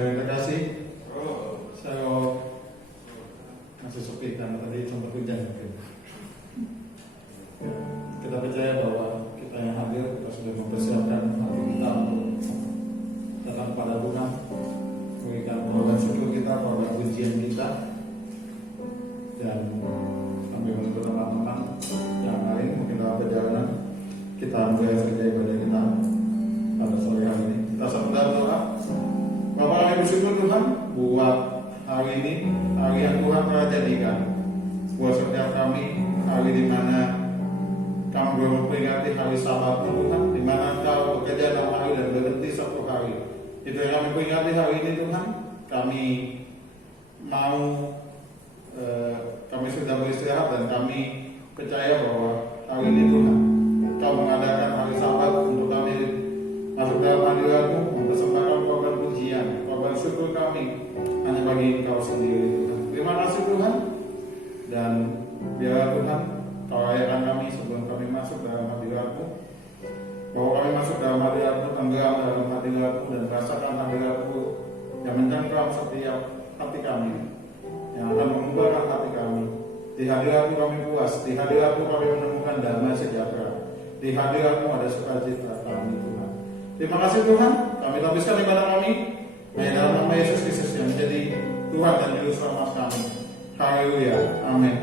Saudara yang terkasih, saya masih sepi karena tadi sempat hujan mungkin. Kita percaya bahwa kita yang hadir, kita sudah mempersiapkan hati kita untuk datang pada Tuhan, memberikan korban syukur kita, korban pujian kita, dan sambil menunggu teman-teman yang lain mungkin dalam perjalanan kita mulai saja ibadah kita pada sore hari ini. Kita sambut doa. Bapak kami bersyukur Tuhan buat hari ini, hari yang Tuhan telah jadikan buat setiap kami, hari di mana kami boleh memperingati hari Sabat Tuhan, di mana Engkau bekerja dalam hari dan berhenti satu hari. Itu yang kami peringati hari ini Tuhan. Kami mau kami sudah beristirahat dan kami percaya bahwa hari ini Tuhan Engkau mengadakan hari Sabat untuk kami masuk dalam hadirat-Mu, mempersembahkan korban pujian, korban syukur kami hanya bagi Engkau sendiri Tuhan. Terima kasih Tuhan, dan biarlah Tuhan Kau layakan kami sebelum kami masuk dalam hadirat-Mu, bahwa kami masuk dalam hadirat-Mu, tenggelam dalam hadirat-Mu, dan merasakan hadirat-Mu yang menjangkau setiap hati kami, yang akan mengubahkan hati kami. Di hadirat-Mu kami puas, di hadirat-Mu kami menemukan damai sejahtera, di hadirat-Mu ada sukacita kami Tuhan. Terima kasih Tuhan, kami habiskan ibadah kami hanya dalam nama Yesus Kristus yang menjadi Tuhan dan Juru Selamat kami. Haleluya, amin.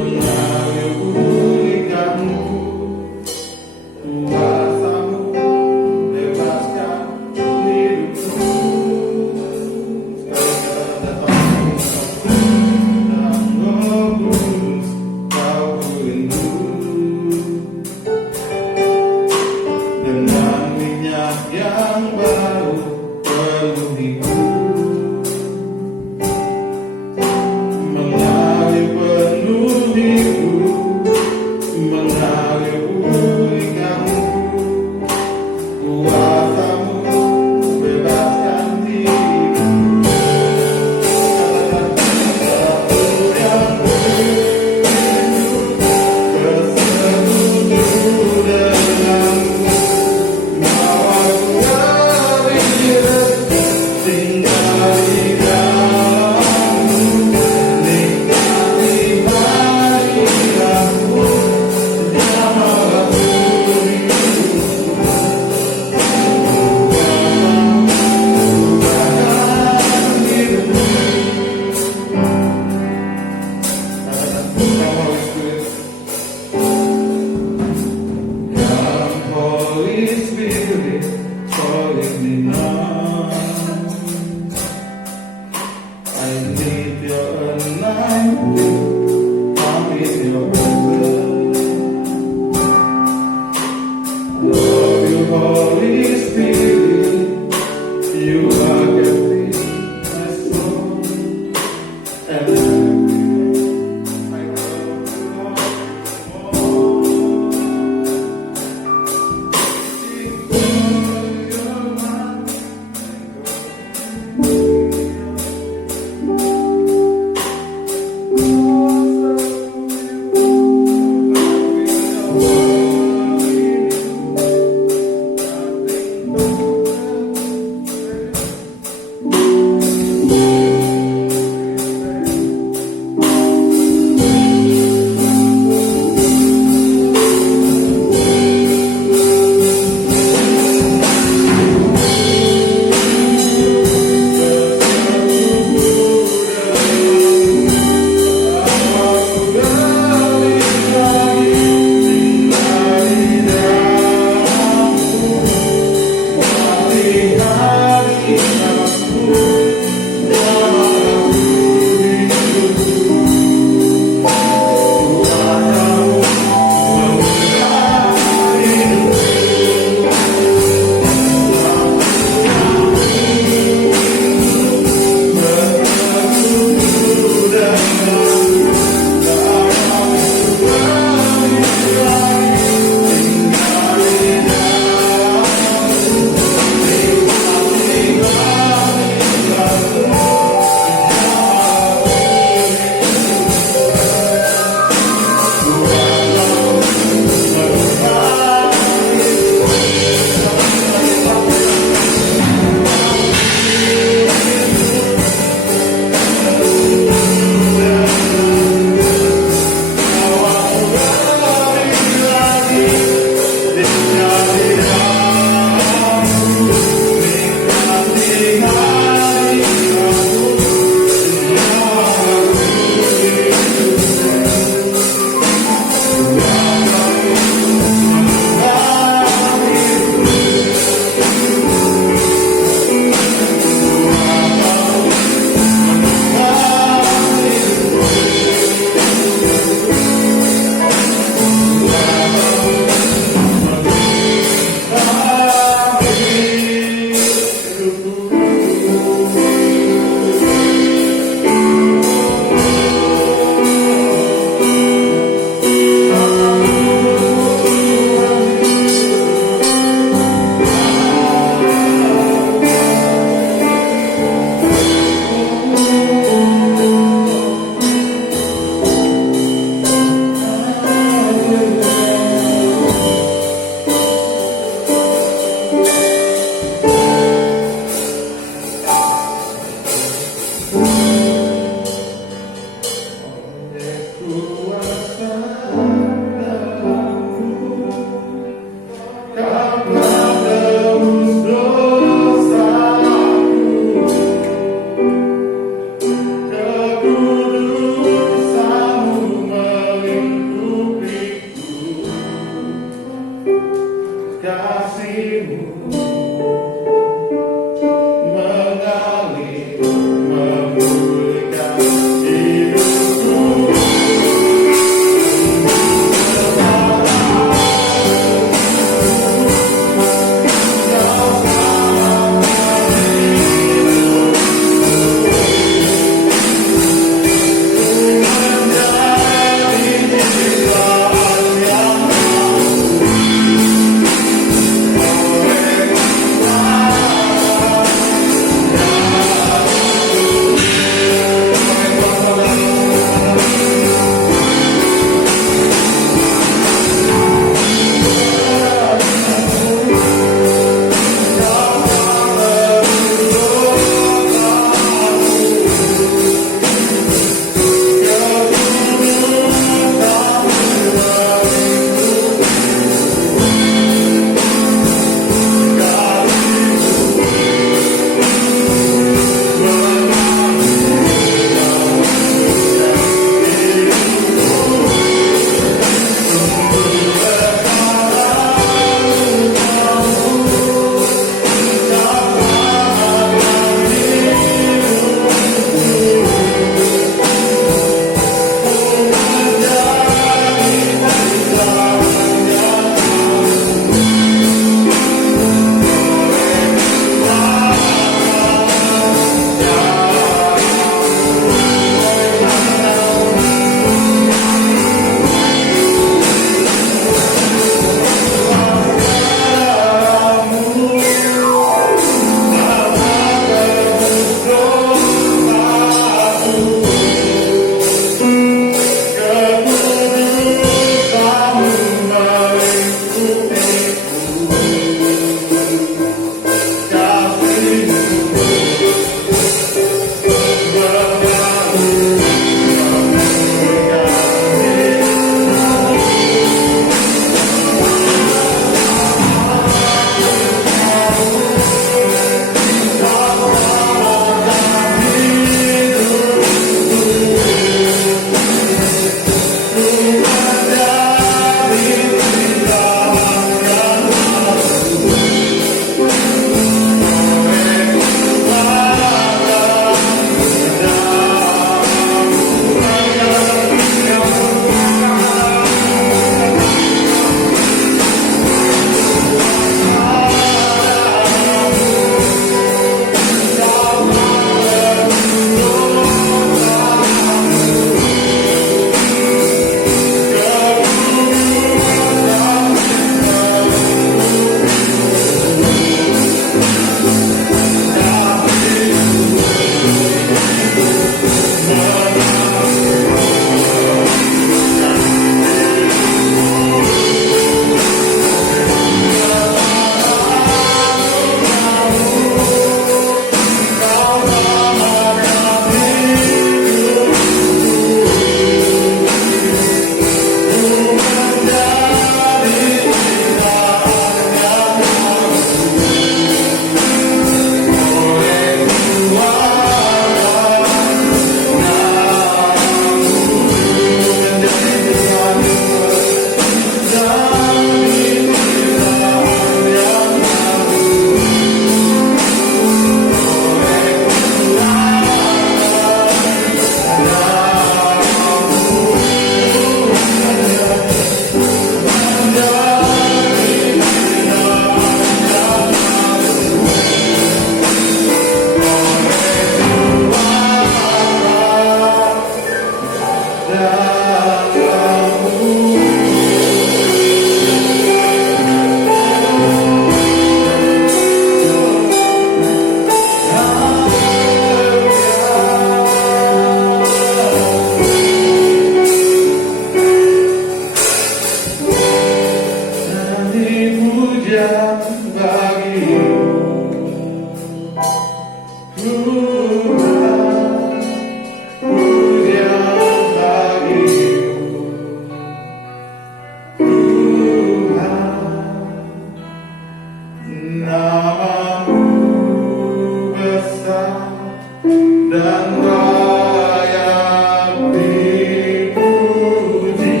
dan layak dipuji.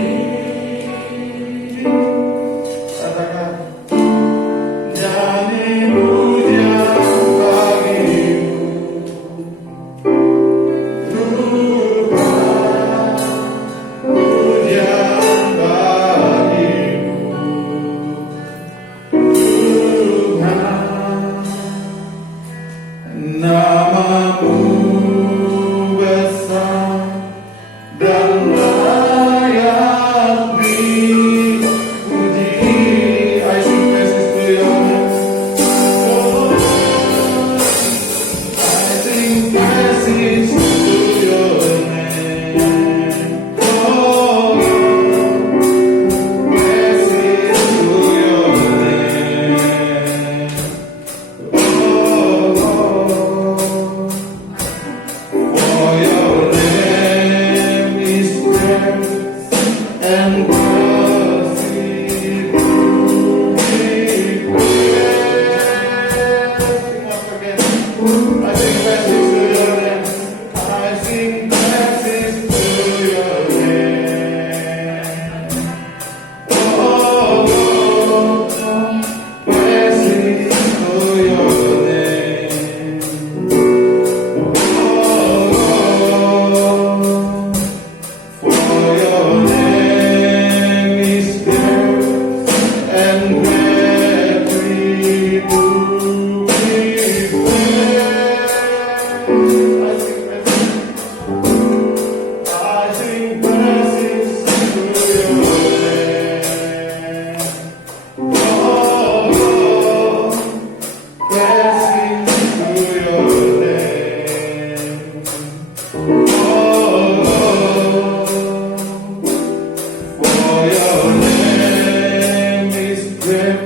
Katakan, nyanyi pujian bagimu Tuhan, pujian bagimu Tuhan. Namamu besar dan layak dipuji. I sing praises to your name. Oh, I sing praises to your name. Oh, praises to your name. For your name is great and worthy to be praised. Once again, I sing praises to your name. I sing praises to your name. Oh, praises to your name. For your name is great and greatly to be praised. I sing praises to your name. Oh, praises to your name. For your name is great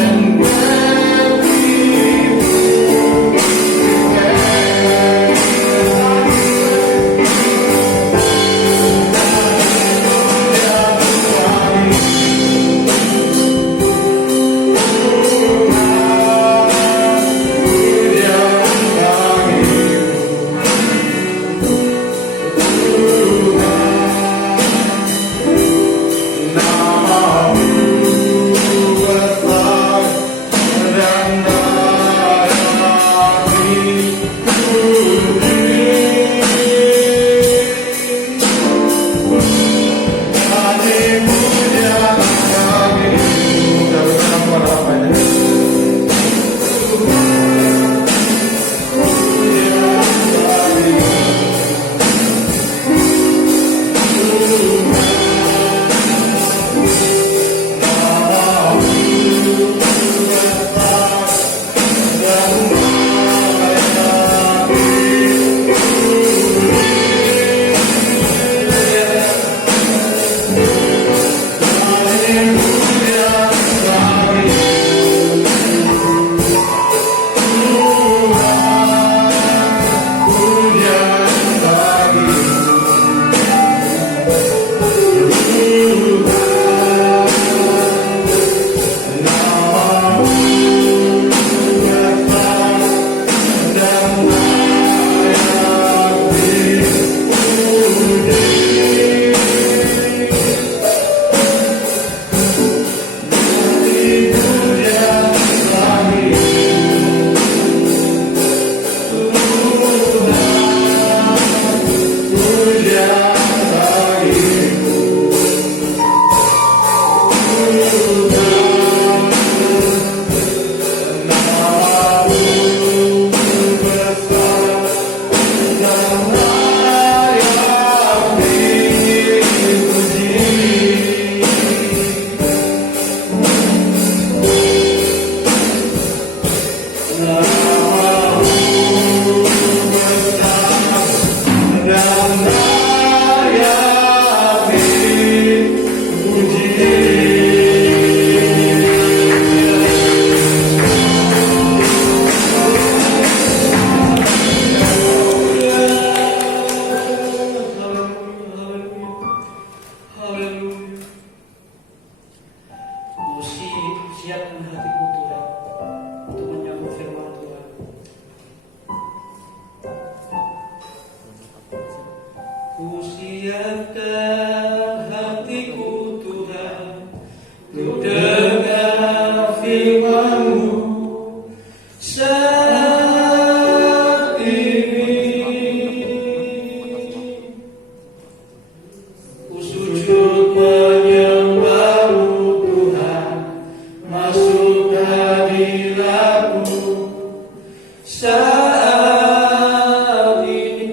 and greatly to be praised. Siapkan hatiku Tuhan, ku dengar firman-Mu saat ini. Ku sujud menyembah-Mu Tuhan, masuk hadirat-Mu saat ini.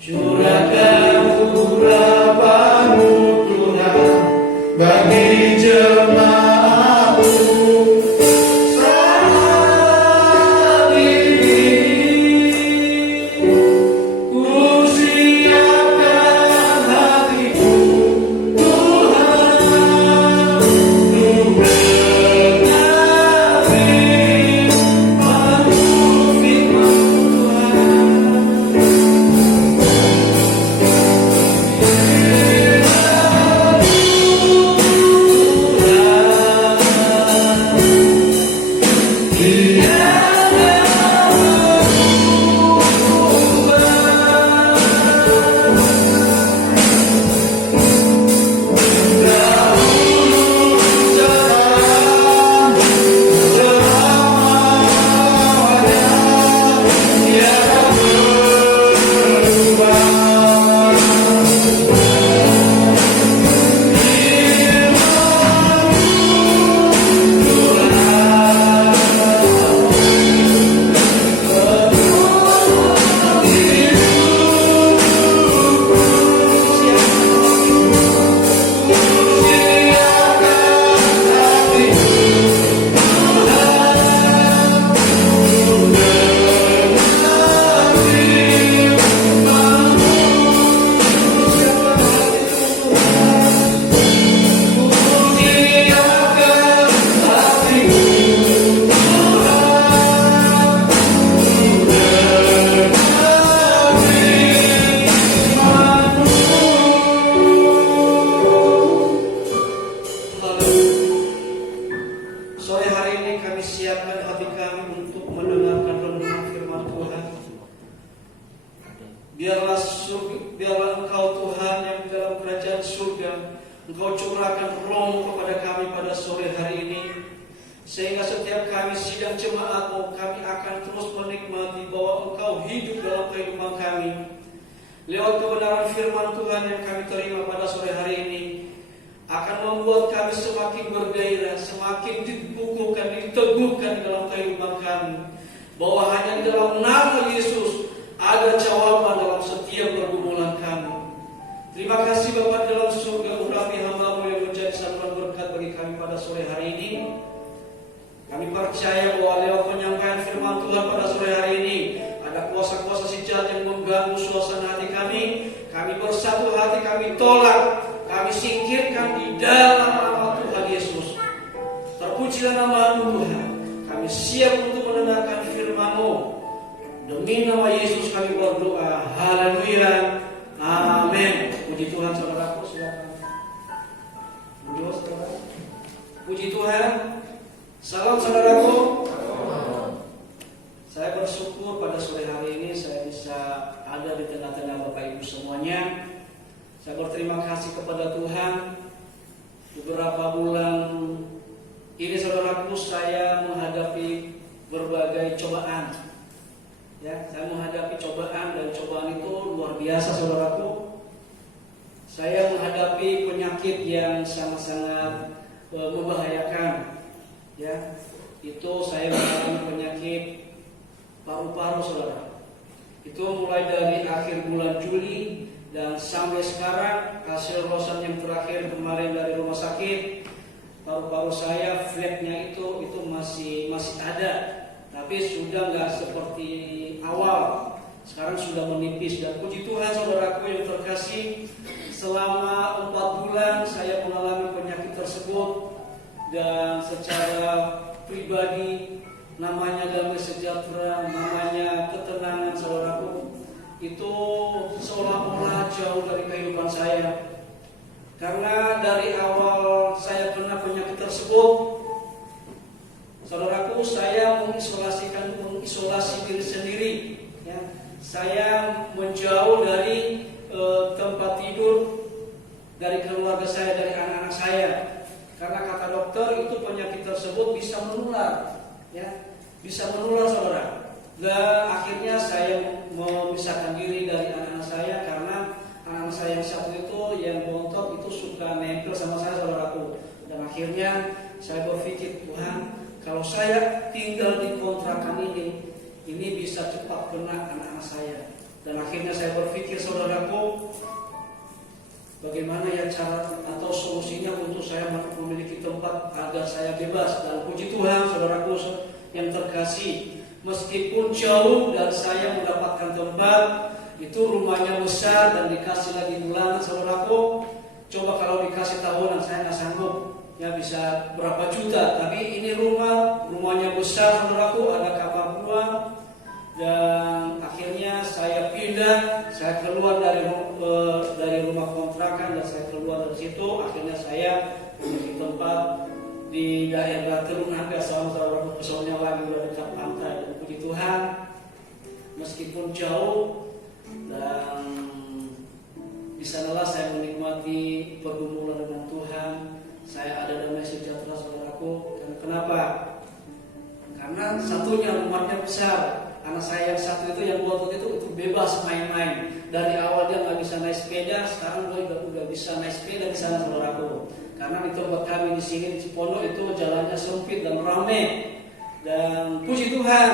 Curahkan urapan-Mu Tuhan bagi jemaat-Mu saat ini. Ku siapkan hatiku Tuhan, ku dengar firman-Mu, sore hari ini kami siapkan hati kami untuk mendengarkan renungan firman Tuhan. Biarlah Engkau Tuhan yang di dalam kerajaan surga, Engkau curahkan roh kepada kami pada sore hari ini, sehingga setiap kami sidang jemaat-Mu, kami akan terus menikmati bahwa Engkau hidup dalam kehidupan kami. Lewat kebenaran firman Tuhan yang kami terima pada sore hari ini, akan membuat kami semakin bergairah, semakin dikukuhkan, diteguhkan dalam kehidupan kami, bahwa hanya di dalam nama Yesus ada jawaban dalam setiap pergumulan kami. Terima kasih Bapa dalam surga, urapi hamba-Mu yang menjadi saluran berkat bagi kami pada sore hari ini. Kami percaya bahwa lewat penyampaian firman Tuhan pada sore hari ini, ada kuasa-kuasa si jahat yang mengganggu suasana hati kami. Kami bersatu hati, kami tolak, kami singkirkan di dalam nama Tuhan Yesus. Terpujilah nama-Mu Tuhan. Kami siap untuk mendengarkan firman-Mu. Demi nama Yesus kami berdoa. Haleluya. Amin. Puji Tuhan saudaraku, silakan. Puji Tuhan. Salam saudaraku. Saya bersyukur pada sore hari ini saya bisa ada di tengah-tengah Bapak Ibu semuanya. Saya berterima kasih kepada Tuhan. Beberapa bulan ini saudaraku, saya menghadapi berbagai cobaan. Ya, saya menghadapi cobaan, dan cobaan itu luar biasa saudaraku. Saya menghadapi penyakit yang sangat-sangat membahayakan. Ya, itu saya mengalami penyakit paru-paru saudara. Itu mulai dari akhir bulan Juli dan sampai sekarang, hasil ronsen yang terakhir kemarin dari rumah sakit, paru-paru saya fleknya itu masih ada, tapi sudah nggak seperti awal. Sekarang sudah menipis, dan puji Tuhan saudaraku yang terkasih, selama 4 bulan saya mengalami penyakit tersebut, dan secara pribadi namanya damai sejahtera, namanya ketenangan saudaraku, itu seolah-olah jauh dari kehidupan saya. Karena dari awal saya kena penyakit tersebut, saudaraku, saya mengisolasi diri sendiri. Ya, saya menjauh dari tempat tidur, dari keluarga saya, dari anak-anak saya. Karena kata dokter itu penyakit tersebut bisa menular, ya, bisa menular saudara. Dan akhirnya saya memisahkan diri dari anak-anak saya karena anak-anak saya yang satu itu yang bontot itu suka nempel sama saya saudaraku. Dan akhirnya saya berpikir, Tuhan, kalau saya tinggal di kontrakan ini bisa cepat kena anak-anak saya. Dan akhirnya saya berpikir saudaraku, bagaimana ya cara atau solusinya untuk saya memiliki tempat agar saya bebas. Dan puji Tuhan saudaraku yang terkasih, meskipun jauh dan saya mendapatkan tempat, itu rumahnya besar dan dikasih lagi bulanan saudaraku. Coba kalau dikasih tahunan saya nggak sanggup, ya bisa berapa juta. Tapi ini rumahnya besar saudaraku, ada kamar 2. Dan akhirnya saya pindah, saya keluar dari rumah kontrakan dan saya keluar dari situ. Akhirnya saya memiliki tempat di daerah Teluk Naga, saudara pesawatnya lagi udah dekat pantai. Dan puji Tuhan, meskipun jauh dan di sanalah saya menikmati pergumulan dengan Tuhan. Saya ada damai sejahtera saudaraku. Dan kenapa? Karena satunya rumahnya besar. Anak saya yang satu itu yang bontot itu bebas main-main. Dari awal dia nggak bisa naik sepeda, sekarang gue udah bisa naik sepeda di sana saudaraku. Karena di tempat kami di sini di Cipondo itu jalannya sempit dan ramai. Dan puji Tuhan,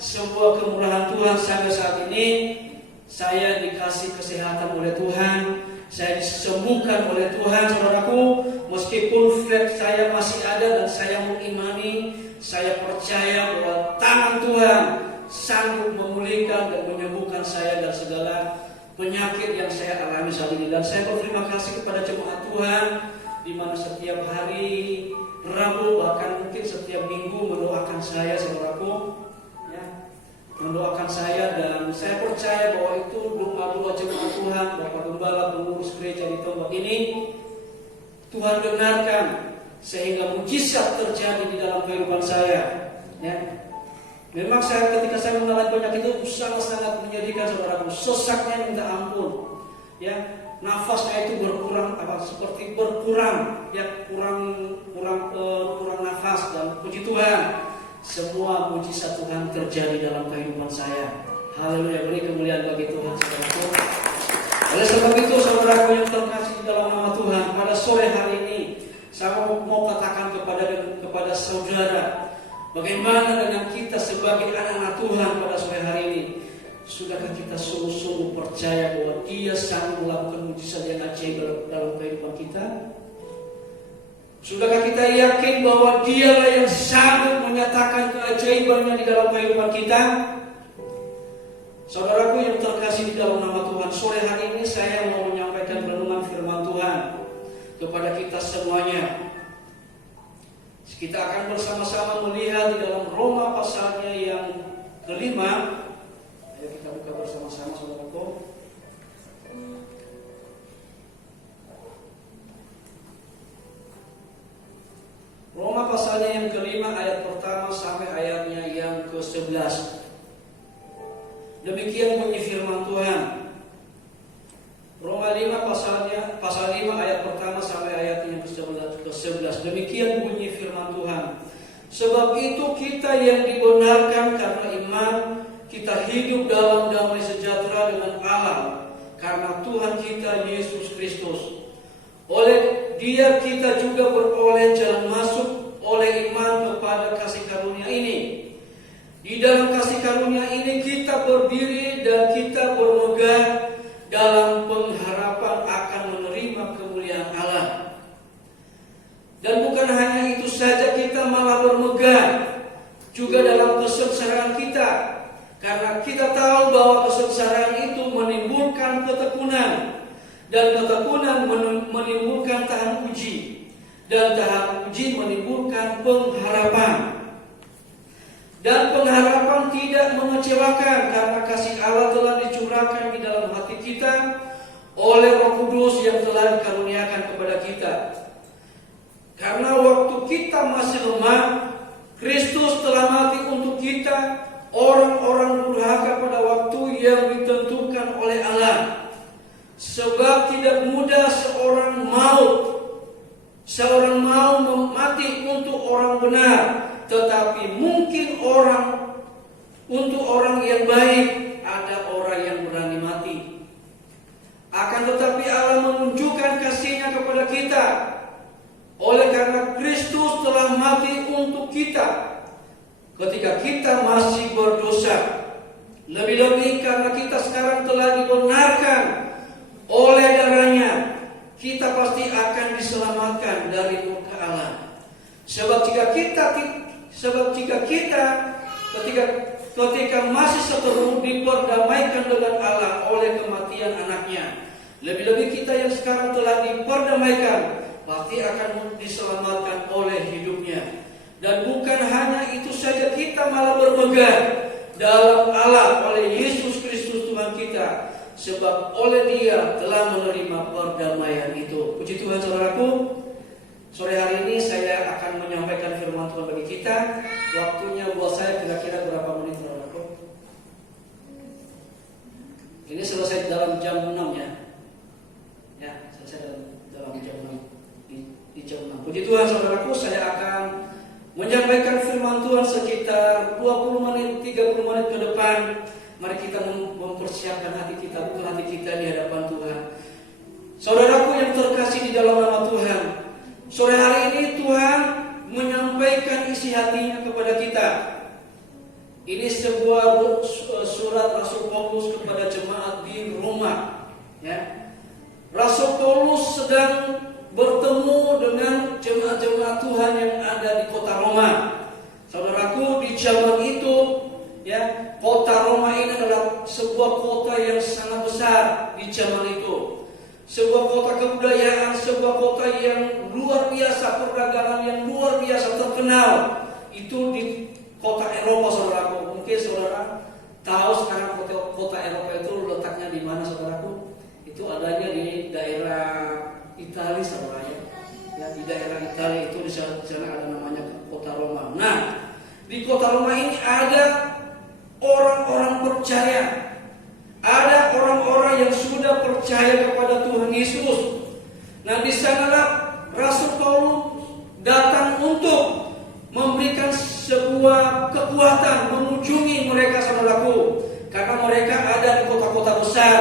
sebuah kemurahan Tuhan sampai saat ini saya dikasih kesehatan oleh Tuhan, saya disembuhkan oleh Tuhan saudaraku. Meskipun flat saya masih ada dan saya mengimani, saya percaya bahwa tangan Tuhan sanggup memulihkan dan menyembuhkan saya dari segala penyakit yang saya alami saat ini. Dan saya berterima kasih kepada jemaat Tuhan, di mana setiap hari Rabu bahkan mungkin setiap minggu mendoakan saya saudaraku, ya, mendoakan saya. Dan saya percaya bahwa itu doa-doa jemaat Tuhan, Bapak Gembala, pengurus gereja di tempat ini, Tuhan dengarkan sehingga mujizat terjadi di dalam kehidupan saya, ya. Memang ketika saya mengalami penyakit itu sangat-sangat menyedihkan saudaraku. Sesaknya minta ampun, ya, nafasnya itu berkurang, seperti berkurang, ya, kurang nafas. Dan puji Tuhan, semua mujizat Tuhan terjadi dalam kehidupan saya. Haleluya, beri kemuliaan bagi Tuhan saudaraku. Oleh sebab itu saudaraku yang terkasih di dalam nama Tuhan, pada sore hari ini saya mau katakan kepada saudara, bagaimana dengan kita sebagai anak-anak Tuhan pada sore hari ini? Sudahkah kita sungguh-sungguh percaya bahwa Dia sanggup melakukan mujizat yang ajaib dalam kehidupan kita? Sudahkah kita yakin bahwa Dialah yang sanggup menyatakan keajaibannya di dalam kehidupan kita? Saudaraku yang terkasih di dalam nama Tuhan, sore hari ini saya mau menyampaikan renungan firman Tuhan kepada kita semuanya. Kita akan bersama-sama melihat di dalam Roma pasalnya yang kelima. Ayo kita buka bersama-sama saudaraku. Roma pasalnya yang kelima ayat pertama sampai ayatnya yang ke-11. Demikian bunyi firman Tuhan. Roma 5 pasal 5 ayat pertama sampai ayat yang ke-11. Demikian bunyi firman Tuhan. Sebab itu kita yang dibenarkan karena iman, kita hidup dalam damai sejahtera dengan Allah karena Tuhan kita Yesus Kristus. Oleh Dia kita juga beroleh jalan masuk oleh iman kepada kasih karunia ini. Di dalam kasih karunia ini kita berdiri dan kita bermegah dalam pengharapan akan menerima kemuliaan Allah. Dan bukan hanya itu saja, kita malah bermegah juga dalam kesengsaraan kita. Karena kita tahu bahwa kesengsaraan itu menimbulkan ketekunan, dan ketekunan menimbulkan tahan uji, dan tahan uji menimbulkan pengharapan. Dan pengharapan tidak mengecewakan karena kasih Allah telah dicurahkan di dalam hati kita oleh Roh Kudus yang telah dikaruniakan kepada kita. Karena waktu kita masih lemah, Kristus telah mati untuk kita, orang-orang durhaka pada waktu yang ditentukan oleh Allah. Sebab tidak mudah seorang mau mati untuk orang benar, tetapi mungkin untuk orang yang baik ada orang yang berani mati. Akan tetapi Allah menunjukkan kasih-Nya kepada kita oleh karena Kristus telah mati untuk kita ketika kita masih berdosa. Lebih-lebih karena kita sekarang telah dibenarkan oleh darah-Nya, kita pasti akan diselamatkan dari murka Allah. Sebab jika kita ketika masih seteru diperdamaikan dengan Allah oleh kematian anaknya, lebih-lebih kita yang sekarang telah diperdamaikan pasti akan diselamatkan oleh hidupnya. Dan bukan hanya itu saja, kita malah bermegah dalam Allah oleh Yesus Kristus Tuhan kita, sebab oleh Dia telah menerima perdamaian itu. Puji Tuhan saudaraku. Sore hari ini saya akan menyampaikan firman Tuhan bagi kita. Waktunya buat saya kira-kira berapa menit saudaraku? Ini selesai dalam jam 6 ya. Ya, selesai dalam jam 6. Di jam 6. Puji Tuhan saudaraku, saya akan menyampaikan firman Tuhan sekitar 20 menit, 30 menit ke depan. Mari kita mempersiapkan hati kita, buka hati kita di hadapan Tuhan. Saudaraku yang terkasih di dalam nama Tuhan, sore hari ini Tuhan menyampaikan isi hati-Nya kepada kita. Ini sebuah surat Rasul Paulus kepada jemaat di Roma. Ya. Rasul Paulus sedang bertemu dengan jemaat-jemaat Tuhan yang ada di kota Roma. Saudaraku, di zaman itu, ya, kota Roma ini adalah sebuah kota yang sangat besar di zaman itu. Sebuah kota kebudayaan, sebuah kota yang luar biasa, perdagangan yang luar biasa terkenal. Itu di kota Eropa, saudaraku. Mungkin saudara tahu sekarang kota Eropa itu letaknya di mana, saudaraku? Itu adanya di daerah Italia, saudara ya. Di daerah Italia itu di sana ada namanya kota Roma. Nah, di kota Roma ini ada orang-orang percaya. Ada orang-orang yang sudah percaya kepada Tuhan Yesus. Nah, di sanalah Rasul Paulus datang untuk memberikan sebuah kekuatan mengunjungi mereka, saudaraku. Karena mereka ada di kota-kota besar.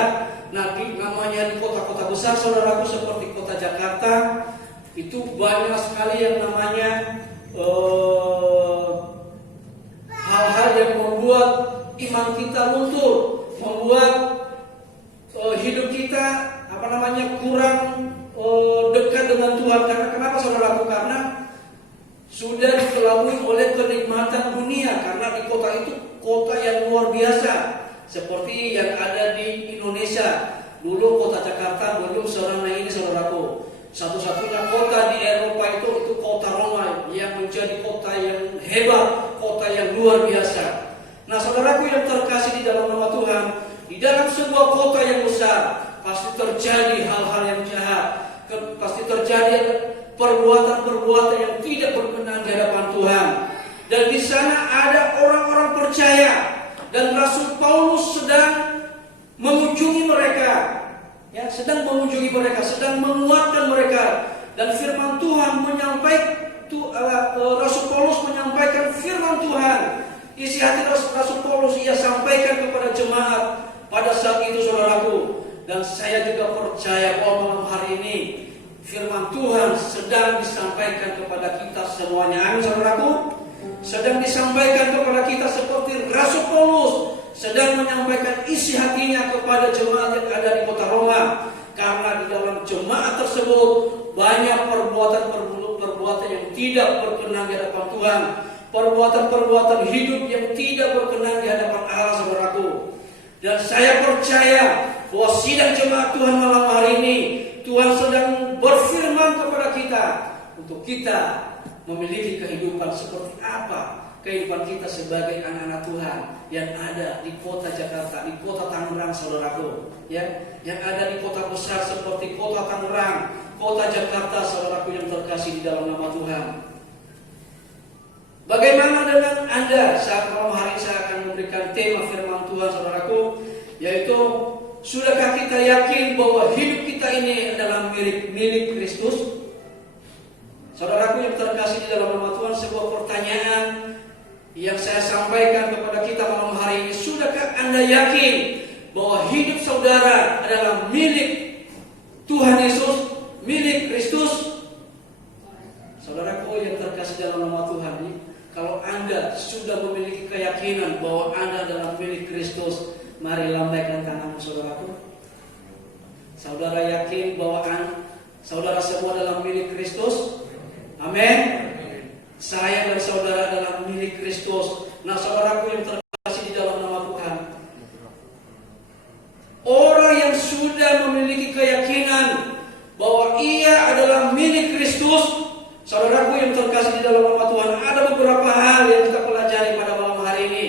Nah, namanya di kota-kota besar, saudaraku, seperti kota Jakarta, itu banyak sekali yang namanya hal-hal yang membuat iman kita luntur, membuat hidup kita kurang dekat dengan Tuhan. Karena kenapa, saudaraku? Karena sudah dikelabui oleh kenikmatan dunia. Karena di kota itu kota yang luar biasa, seperti yang ada di Indonesia. Dulu kota Jakarta belum seramai ini, saudaraku. Satu-satunya kota di Eropa itu kota Roma, yang menjadi kota yang hebat, kota yang luar biasa. Nah, saudaraku yang terkasih di dalam nama Tuhan, di dalam sebuah kota yang besar pasti terjadi hal-hal yang jahat, pasti terjadi perbuatan-perbuatan yang tidak berkenan di hadapan Tuhan. Dan di sana ada orang-orang percaya, dan Rasul Paulus sedang mengunjungi mereka, ya, sedang menguatkan mereka. Dan firman Tuhan Rasul Paulus menyampaikan firman Tuhan. Isi hati Rasul Paulus ia sampaikan kepada jemaat pada saat itu, saudaraku. Dan saya juga percaya bahwa malam hari ini firman Tuhan sedang disampaikan kepada kita semuanya. Amin, saudaraku. Sedang disampaikan kepada kita seperti Rasul Paulus sedang menyampaikan isi hatinya kepada jemaat yang ada di kota Roma. Karena di dalam jemaat tersebut banyak perbuatan-perbuatan yang tidak berkenan di hadapan Tuhan, perbuatan-perbuatan hidup yang tidak berkenan di hadapan Allah, saudaraku. Dan saya percaya bahwa sidang jemaat Tuhan malam hari ini, Tuhan sedang berfirman kepada kita untuk kita memiliki kehidupan seperti apa kehidupan kita sebagai anak-anak Tuhan yang ada di kota Jakarta, di kota Tangerang, saudaraku, ya, yang ada di kota besar seperti kota Tangerang, kota Jakarta, saudaraku yang terkasih di dalam nama Tuhan. Bagaimana dengan Anda? Saat malam hari saya akan memberikan tema firman Tuhan, saudaraku. yaitu sudahkah kita yakin bahwa hidup kita ini adalah milik Kristus? Saudaraku yang terkasih di dalam nama Tuhan, sebuah pertanyaan yang saya sampaikan kepada kita malam hari ini. Sudahkah Anda yakin bahwa hidup saudara adalah milik Tuhan Yesus, milik Kristus? Saudaraku yang terkasih dalam nama Tuhan, kalau Anda sudah memiliki keyakinan bahwa Anda adalah milik Kristus, mari lambaikan tanganmu, saudaraku. Saudara yakin bahwa saudara semua adalah milik Kristus? Amin. Saya dan saudara adalah milik Kristus. Nah, saudaraku yang terkasih di dalam nama Tuhan, orang yang sudah memiliki keyakinan bahwa ia adalah milik Kristus, saudaraku yang terkasih di dalam nama Tuhan, ada beberapa hal yang kita pelajari pada malam hari ini.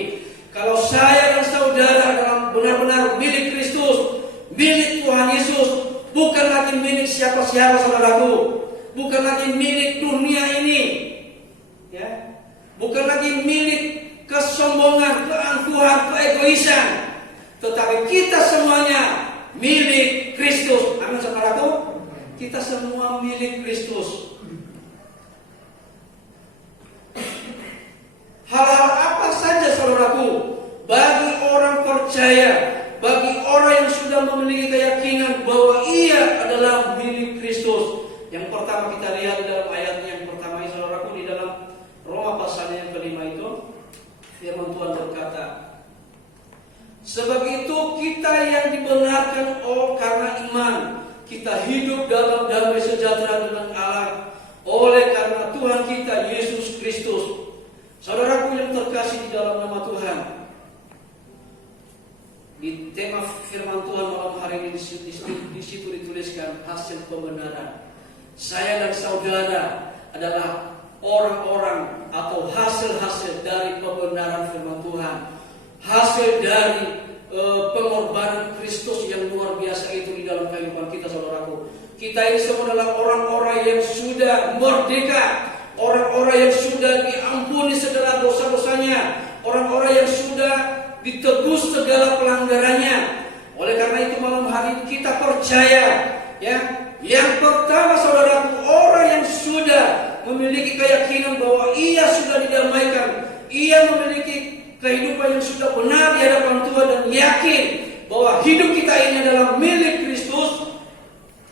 Kalau saya dan saudara adalah benar-benar milik Kristus, milik Tuhan Yesus, bukan lagi milik siapa-siapa, saudaraku. Bukan lagi milik dunia ini, ya. Bukan lagi milik kesombongan, keangkuhan, keegoisan, tetapi kita semuanya milik Kristus. Amin, saudaraku. Kita semua milik Kristus. Hal-hal apa saja, saudaraku, bagi orang percaya, bagi orang yang sudah memiliki keyakinan bahwa ia adalah milik Kristus. Yang pertama kita lihat di dalam ayat yang pertama, saudaraku, di dalam Roma pasal yang kelima itu, firman Tuhan berkata, sebab itu kita yang dibenarkan karena iman, kita hidup dalam damai sejahtera dengan Allah oleh karena Tuhan kita Yesus Kristus. Saudaraku yang terkasih di dalam nama Tuhan, di tema firman Tuhan malam hari ini di situ dituliskan hasil pembenaran. Saya dan saudara adalah orang-orang atau hasil-hasil dari pembenaran firman Tuhan, hasil dari pengorbanan Kristus yang luar biasa itu di dalam kehidupan kita, saudaraku. Kita ini semua adalah orang-orang yang sudah merdeka, orang-orang yang sudah diampuni segala dosa-dosanya, orang-orang yang sudah ditebus segala pelanggarannya. Oleh karena itu malam hari ini kita percaya, ya. Yang pertama, saudaraku, orang yang sudah memiliki keyakinan bahwa ia sudah didamaikan, ia memiliki kehidupan yang sudah benar di hadapan Tuhan dan yakin bahwa hidup kita ini adalah milik Kristus.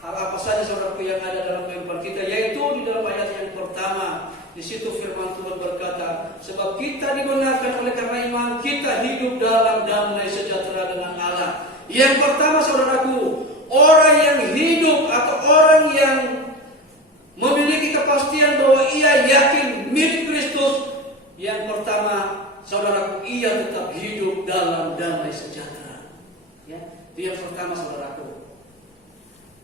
Hal apa saja, saudaraku, yang ada dalam kehidupan kita, yaitu di dalam ayat yang pertama, di situ firman Tuhan berkata, sebab kita dibenarkan oleh karena iman, kita hidup dalam damai sejahtera dengan Allah. Yang pertama, saudaraku, orang yang hidup atau orang yang memiliki kepastian bahwa ia yakin milik Kristus, yang pertama, saudaraku, ia tetap hidup dalam damai sejahtera. Ya, itu yang pertama, saudaraku.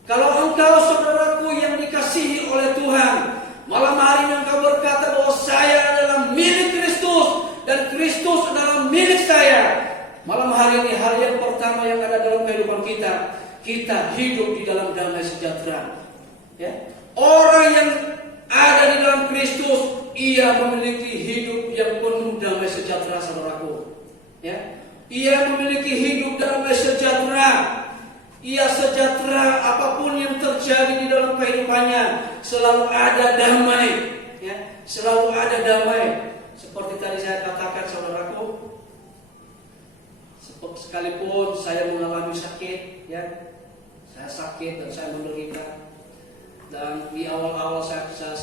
Kalau engkau, saudaraku, yang dikasihi oleh Tuhan, malam hari ini engkau berkata bahwa saya adalah milik Kristus dan Kristus adalah milik saya. Malam hari ini hal yang pertama yang ada dalam kehidupan kita, kita hidup di dalam damai sejahtera. Ya. Orang yang ada di dalam Kristus, ia memiliki hidup yang penuh damai sejahtera, saudaraku. Ya. Ia memiliki hidup damai sejahtera. Ia sejahtera apapun yang terjadi di dalam kehidupannya, selalu ada damai. Ya. Selalu ada damai. Seperti tadi saya katakan, saudaraku, sekalipun saya mengalami sakit, ya, saya sakit dan saya menderita, dan di awal-awal saya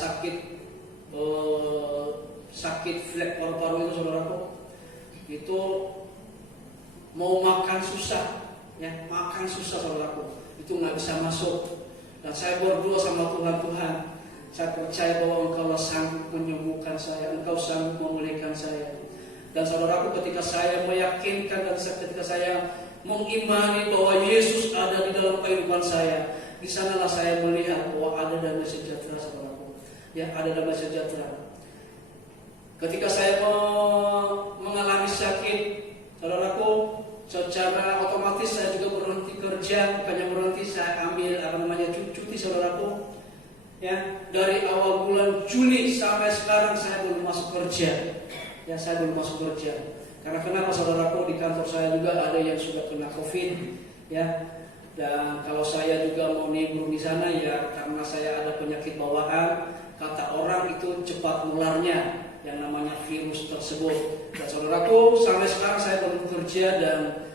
sakit flek paru-paru itu, saudaraku, itu mau makan susah, ya, makan susah, saudaraku, itu nggak bisa masuk. Dan saya berdoa sama Tuhan, Tuhan, saya percaya bahwa Engkau sanggup menyembuhkan saya, Engkau sanggup memulihkan saya. Dan saudaraku, ketika saya meyakinkan dan ketika saya mengimani bahwa Yesus ada di dalam kehidupan saya, di sanalah saya melihat bahwa ada damai sejahtera, saudaraku. Ya, ada damai sejahtera. Ketika saya mengalami sakit, saudaraku, secara otomatis saya juga berhenti kerja, bukannya berhenti, saya ambil cuti, saudaraku. Ya, dari awal bulan Juli sampai sekarang saya belum masuk kerja. Ya, saya belum masuk kerja. Karena kenapa, saudaraku, di kantor saya juga ada yang sudah kena COVID, ya. Dan kalau saya juga mau nimbrung di sana ya karena saya ada penyakit bawaan, kata orang itu cepat nularnya yang namanya virus tersebut. Dan saudaraku, sampai sekarang saya belum bekerja dan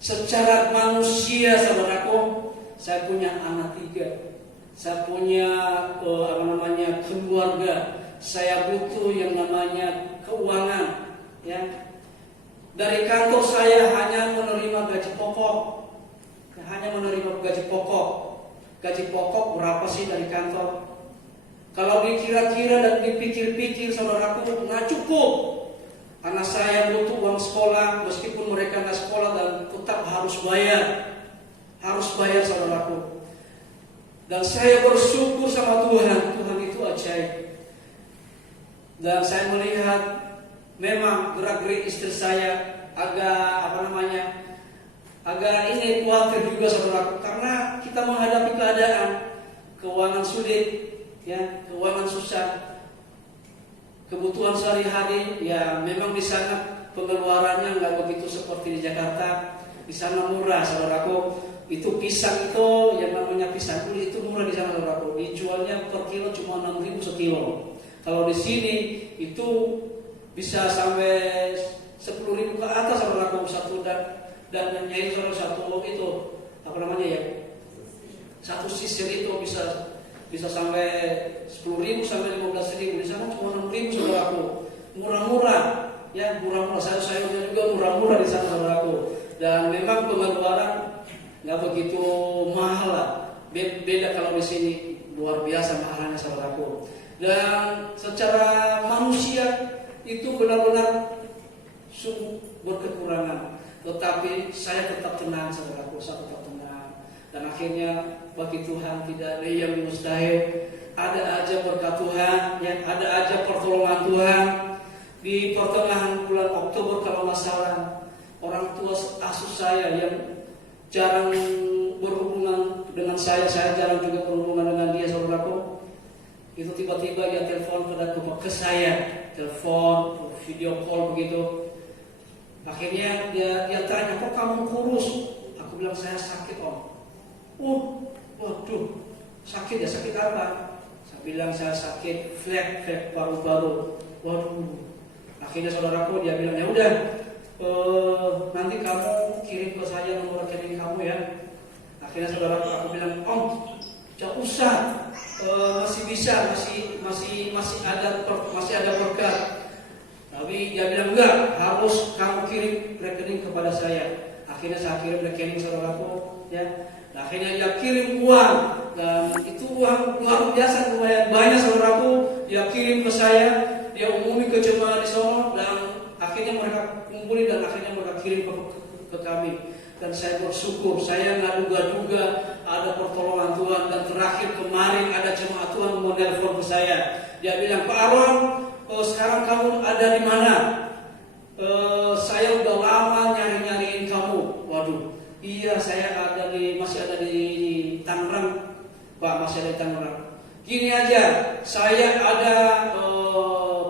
secara manusia, saudaraku, saya punya anak 3, saya punya keluarga, saya butuh yang namanya keuangan, ya. Dari kantor saya hanya menerima gaji pokok. Gaji pokok berapa sih dari kantor? Kalau dikira-kira dan dipikir-pikir, saudaraku, nggak cukup. Anak saya butuh uang sekolah, meskipun mereka nggak sekolah dan tetap harus bayar, saudaraku. Dan saya bersyukur sama Tuhan itu ajaib. Dan saya melihat memang gerak-gerik istri saya agak ini khawatir juga, saudaraku, karena kita menghadapi keadaan keuangan sulit, ya, keuangan susah, kebutuhan sehari-hari, ya memang di sana pengeluarannya nggak begitu seperti di Jakarta. Di sana murah, saudaraku. Itu pisang itu yang namanya pisang kulit itu murah di sana, saudaraku. Dijualnya per kilo cuma 6.000 sekilo. Kalau di sini itu bisa sampai 10.000 ke atas, saudaraku, satu dan nyai satu itu satu sisir itu bisa sampai 10.000 sampai 15.000. Di sana cuma 6.000, saudaraku. Murah-murah, ya, murah-murah. Sayur-sayurnya juga murah-murah di sana, saudaraku. Dan memang pengeluaran nggak begitu mahal lah. Beda kalau di sini, luar biasa mahalnya, saudaraku. Dan secara manusia itu benar-benar sungguh berkekurangan. Tetapi saya tetap tenang, saudaraku, saya tetap tenang. Dan akhirnya bagi Tuhan tidak ada yang mustahil. Ada aja berkat Tuhan, ya, ada aja pertolongan Tuhan. Di pertengahan bulan Oktober kalau nggak salah, orang tua asuh saya yang jarang berhubungan dengan saya jarang juga berhubungan dengan dia, saudaraku. Itu tiba-tiba dia telepon ke saya, telepon, video call begitu. Akhirnya dia tanya, kok kamu kurus? Aku bilang saya sakit, Om. Waduh, sakit ya, sakit apa? Saya bilang saya sakit flek paru-paru. Waduh. Akhirnya saudaraku dia bilang, ya udah, nanti kamu kirim ke saya nomor rekening kamu ya. Akhirnya saudaraku aku bilang, Om, jangan usah, masih bisa, masih ada berkat. Tapi dia bilang enggak, harus kamu kirim rekening kepada saya. Akhirnya saya kirim rekening, saudaraku, ya. Nah, akhirnya dia kirim uang, dan itu uang luar biasa, lumayan banyak, saudaraku. Dia kirim ke saya, dia umumi ke jemaah di sana, dan akhirnya mereka kumpulin dan akhirnya mereka kirim ke kami. Dan saya bersyukur, saya nggak duga-duga ada pertolongan Tuhan. Dan terakhir kemarin ada jemaah Tuhan mau nelfon ke saya. Dia bilang, Pak Aaron, sekarang kamu ada di mana? Saya udah lama nyariin kamu. Waduh, iya, saya masih ada di Tangerang, Pak, masih ada di Tangerang. Gini aja, saya ada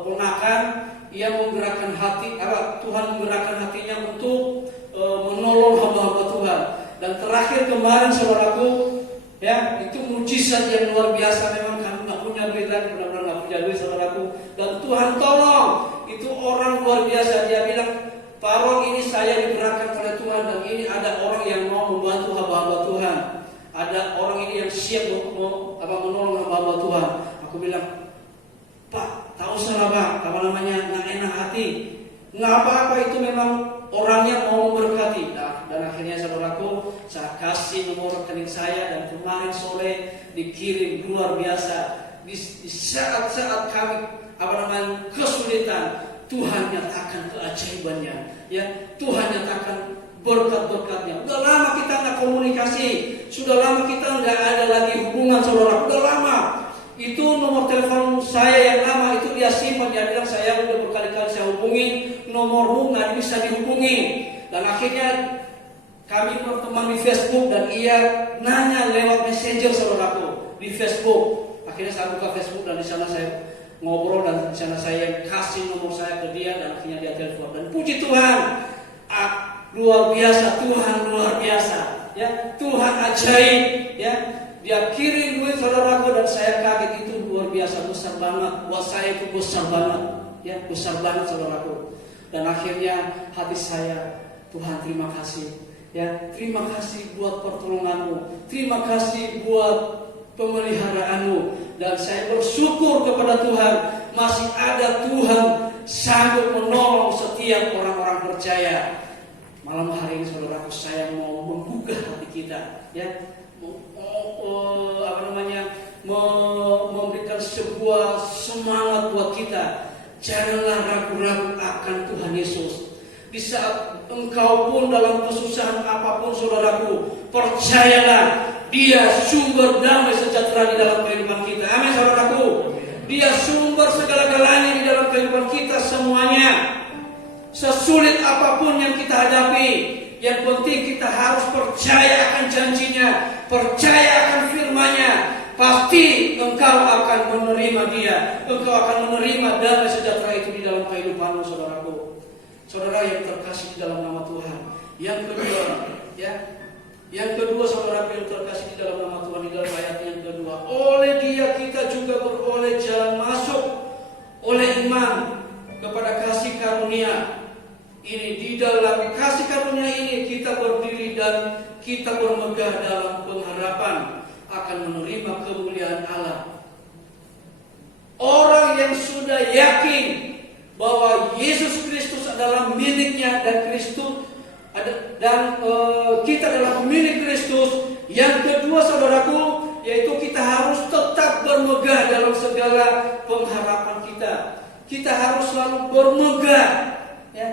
ponakan yang menggerakkan hati, Tuhan menggerakkan hatinya untuk menolong hamba-hamba Tuhan. Dan terakhir kemarin, saudaraku, ya, itu mujizat yang luar biasa. Memang kami nggak punya duit lagi, benar-benar nggak punya duit, saudaraku. Dan Tuhan tolong, itu orang luar biasa. Dia bilang, Pak Ron, ini saya digerakkan oleh Tuhan dan ini ada orang yang mau membantu hamba-hamba Tuhan. Ada orang ini yang siap menolong hamba-hamba Tuhan. Aku bilang, Pak, tahu salah, Pak, nggak enak hati. Nggak apa-apa, itu memang orangnya mau memberkati. Dan akhirnya, saudaraku, saya kasih nomor rekening saya dan kemarin sore dikirim, luar biasa. Di saat-saat kami kesulitan, Tuhan nyatakan keajaibannya, ya. Tuhan nyatakan berkat-berkatnya. Udah lama kita nggak komunikasi, sudah lama kita nggak ada lagi hubungan, saudara. Udah lama. Itu nomor telepon saya yang lama itu dia simpan. Dia bilang, saya udah berkali-kali saya hubungi, nomormu nggak bisa dihubungi. Dan akhirnya kami berteman di Facebook dan ia nanya lewat messenger, saudaraku, di Facebook. Akhirnya saya buka Facebook dan di sana saya ngobrol dan di sana saya kasih nomor saya ke dia dan akhirnya dia telepon. Dan puji Tuhan, luar biasa, Tuhan luar biasa, ya, Tuhan ajaib, ya. Dia kirim duit saudaraku dan saya kaget, itu luar biasa, besar banget. Buat saya itu besar banget, ya, besar banget saudaraku. Dan akhirnya hati saya, Tuhan terima kasih, ya, terima kasih buat pertolonganmu, terima kasih buat pemeliharaanmu. Dan saya bersyukur kepada Tuhan, masih ada Tuhan sanggup menolong setiap orang-orang percaya. Malam hari ini saudaraku, saya mau membuka hati kita, ya, memberikan sebuah semangat buat kita. Janganlah ragu-ragu akan Tuhan Yesus. Di saat engkau pun dalam kesusahan apapun saudaraku, percayalah, Dia sumber damai sejahtera di dalam kehidupan kita. Amin saudaraku. Dia sumber segala-galanya di dalam kehidupan kita semuanya. Sesulit apapun yang kita hadapi, yang penting kita harus percaya akan janjinya, percaya akan firman-Nya. Pasti engkau akan menerima Dia, engkau akan menerima damai sejahtera itu di dalam kehidupanmu saudaraku. Saudara yang terkasih di dalam nama Tuhan. Yang kedua, ya, yang kedua saudaraku yang terkasih di dalam nama Tuhan, di dalam ayat yang kedua, oleh Dia kita juga beroleh jalan masuk oleh iman kepada kasih karunia. Ini di dalam kasih karunia ini kita berdiri dan kita bermegah dalam pengharapan akan menerima kemuliaan Allah. Orang yang sudah yakin bahwa Yesus Kristus adalah miliknya dan kita adalah milik Kristus. Yang kedua saudaraku, yaitu kita harus tetap bermegah dalam segala pengharapan kita. Kita harus selalu bermegah, ya.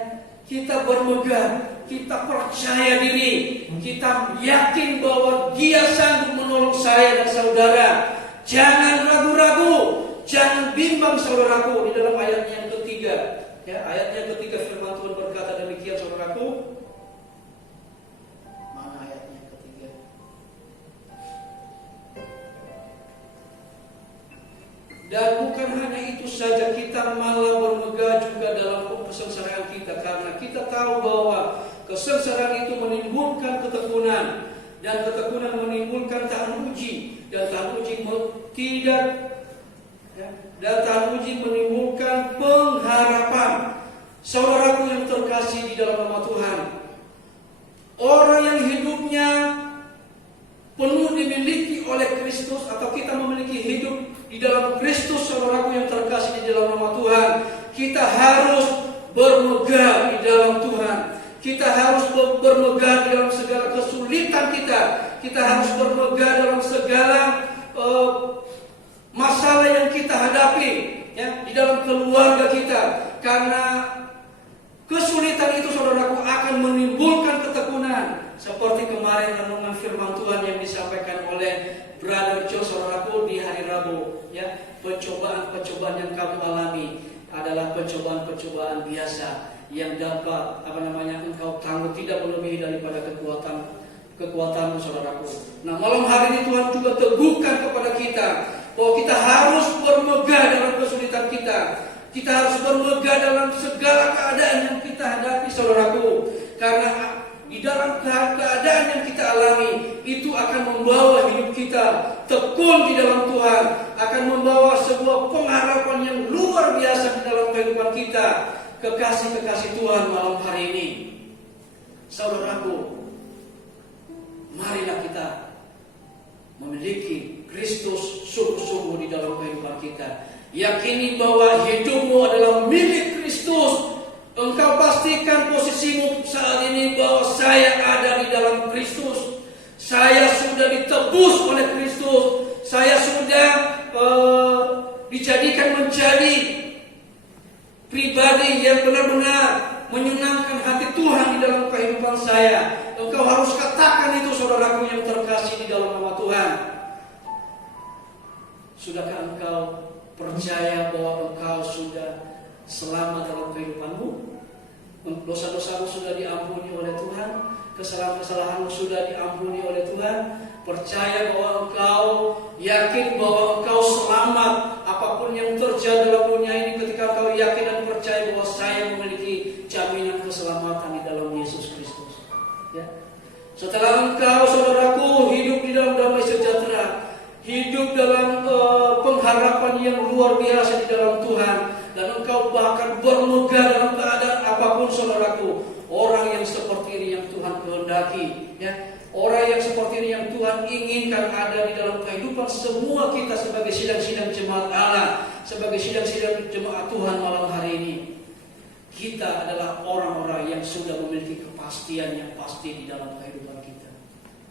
Kita bermegah, kita percaya diri, kita yakin bahwa Dia sanggup menolong saya dan saudara. Jangan ragu-ragu, jangan bimbang saudaraku. Di dalam ayat yang ketiga, ya, ayat yang ketiga firman Tuhan berkata demikian saudaraku. Mana ayat yang ketiga? Dan bukan hanya itu saja, kita malah bermegah juga dalam kesengsaraan kita, karena kita tahu bahwa kesengsaraan itu menimbulkan ketekunan, dan ketekunan menimbulkan tahan uji, dan tahan uji menimbulkan pengharapan. Saudaraku yang terkasih di dalam nama Tuhan, orang yang hidupnya penuh dimiliki oleh Kristus, atau kita memiliki hidup di dalam Kristus, saudaraku yang terkasih di dalam nama Tuhan, kita harus bermegah di dalam Tuhan. Kita harus bermegah di dalam segala kesulitan kita. Kita harus bermegah dalam segala masalah yang kita hadapi, ya, di dalam keluarga kita. Karena kesulitan itu saudaraku akan menimbulkan ketekunan. Seperti kemarin renungan firman Tuhan yang disampaikan oleh Brother Joe saudaraku di hari Rabu, ya, pencobaan-pencobaan yang kamu alami adalah pencobaan-pencobaan biasa yang dapat engkau tangguh tidak melebihi daripada kekuatanmu saudaraku. Nah, malam hari ini Tuhan juga teguhkan kepada kita bahwa kita harus bermegah dalam kesulitan kita. Kita harus bermegah dalam segala keadaan yang kita hadapi saudaraku. Karena di dalam keadaan yang kita alami itu akan membawa hidup kita tekun di dalam Tuhan, akan membawa sebuah pengharapan yang luar biasa di dalam kehidupan kita. Kekasih-kekasih Tuhan malam hari ini, saudaraku, marilah kita memiliki Kristus sungguh-sungguh di dalam kehidupan kita. Yakini bahwa hidupmu adalah milik Kristus. Engkau pastikan posisimu saat ini bahwa saya ada di dalam Kristus. Saya sudah ditebus oleh Kristus. Saya sudah dijadikan menjadi pribadi yang benar-benar menyenangkan hati Tuhan di dalam kehidupan saya. Engkau harus katakan itu saudaraku yang terkasih di dalam nama Tuhan. Sudahkah engkau percaya bahwa engkau sudah selamat dalam kehidupanmu? Dosa-dosamu sudah diampuni oleh Tuhan, kesalahan-kesalahanmu sudah diampuni oleh Tuhan. Percaya bahwa engkau yakin bahwa engkau selamat. Apapun yang terjadi dalam dunia ini, ketika engkau yakin dan percaya bahwa saya memiliki jaminan keselamatan di dalam Yesus Kristus. Ya. Setelah engkau, saudaraku, hidup di dalam damai sejahtera, hidup dalam pengharapan yang luar biasa di dalam Tuhan, dan engkau bahkan bermegah dalam keadaan apapun, saudaraku, orang yang seperti ini yang Tuhan kehendaki, ya. Orang yang seperti ini yang Tuhan inginkan ada di dalam kehidupan semua kita sebagai sidang-sidang jemaat Allah, sebagai sidang-sidang jemaat Tuhan malam hari ini. Kita adalah orang-orang yang sudah memiliki kepastian yang pasti di dalam kehidupan kita.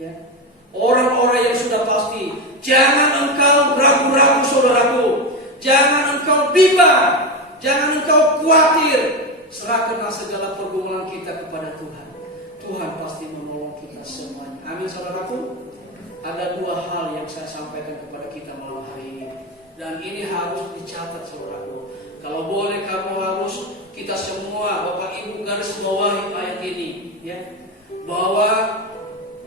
Ya. Orang-orang yang sudah pasti. Jangan engkau ragu-ragu, saudaraku. Jangan engkau bimbang. Jangan engkau khawatir. Serahkanlah segala pergumulan kita kepada Tuhan. Tuhan pasti menolong kita semuanya. Amin, saudaraku. Ada dua hal yang saya sampaikan kepada kita malam hari ini, dan ini harus dicatat, saudaraku. Kalau boleh kamu harus, kita semua Bapak Ibu garis bawahi ayat ini, ya. Bahwa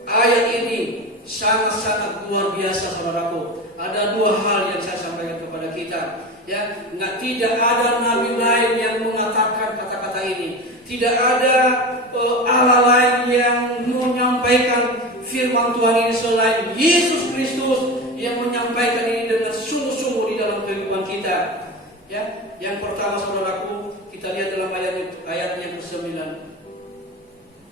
ayat ini sangat-sangat luar biasa, saudaraku. Ada dua hal yang saya sampaikan kepada kita, ya. Tidak ada nabi lain yang mengatakan kata-kata ini. Tidak ada Allah lain yang menyampaikan firman Tuhan ini selain Yesus Kristus yang menyampaikan ini dengan sungguh-sungguh di dalam kehidupan kita. Ya, yang pertama, saudaraku, kita lihat dalam ayat yang ke-9.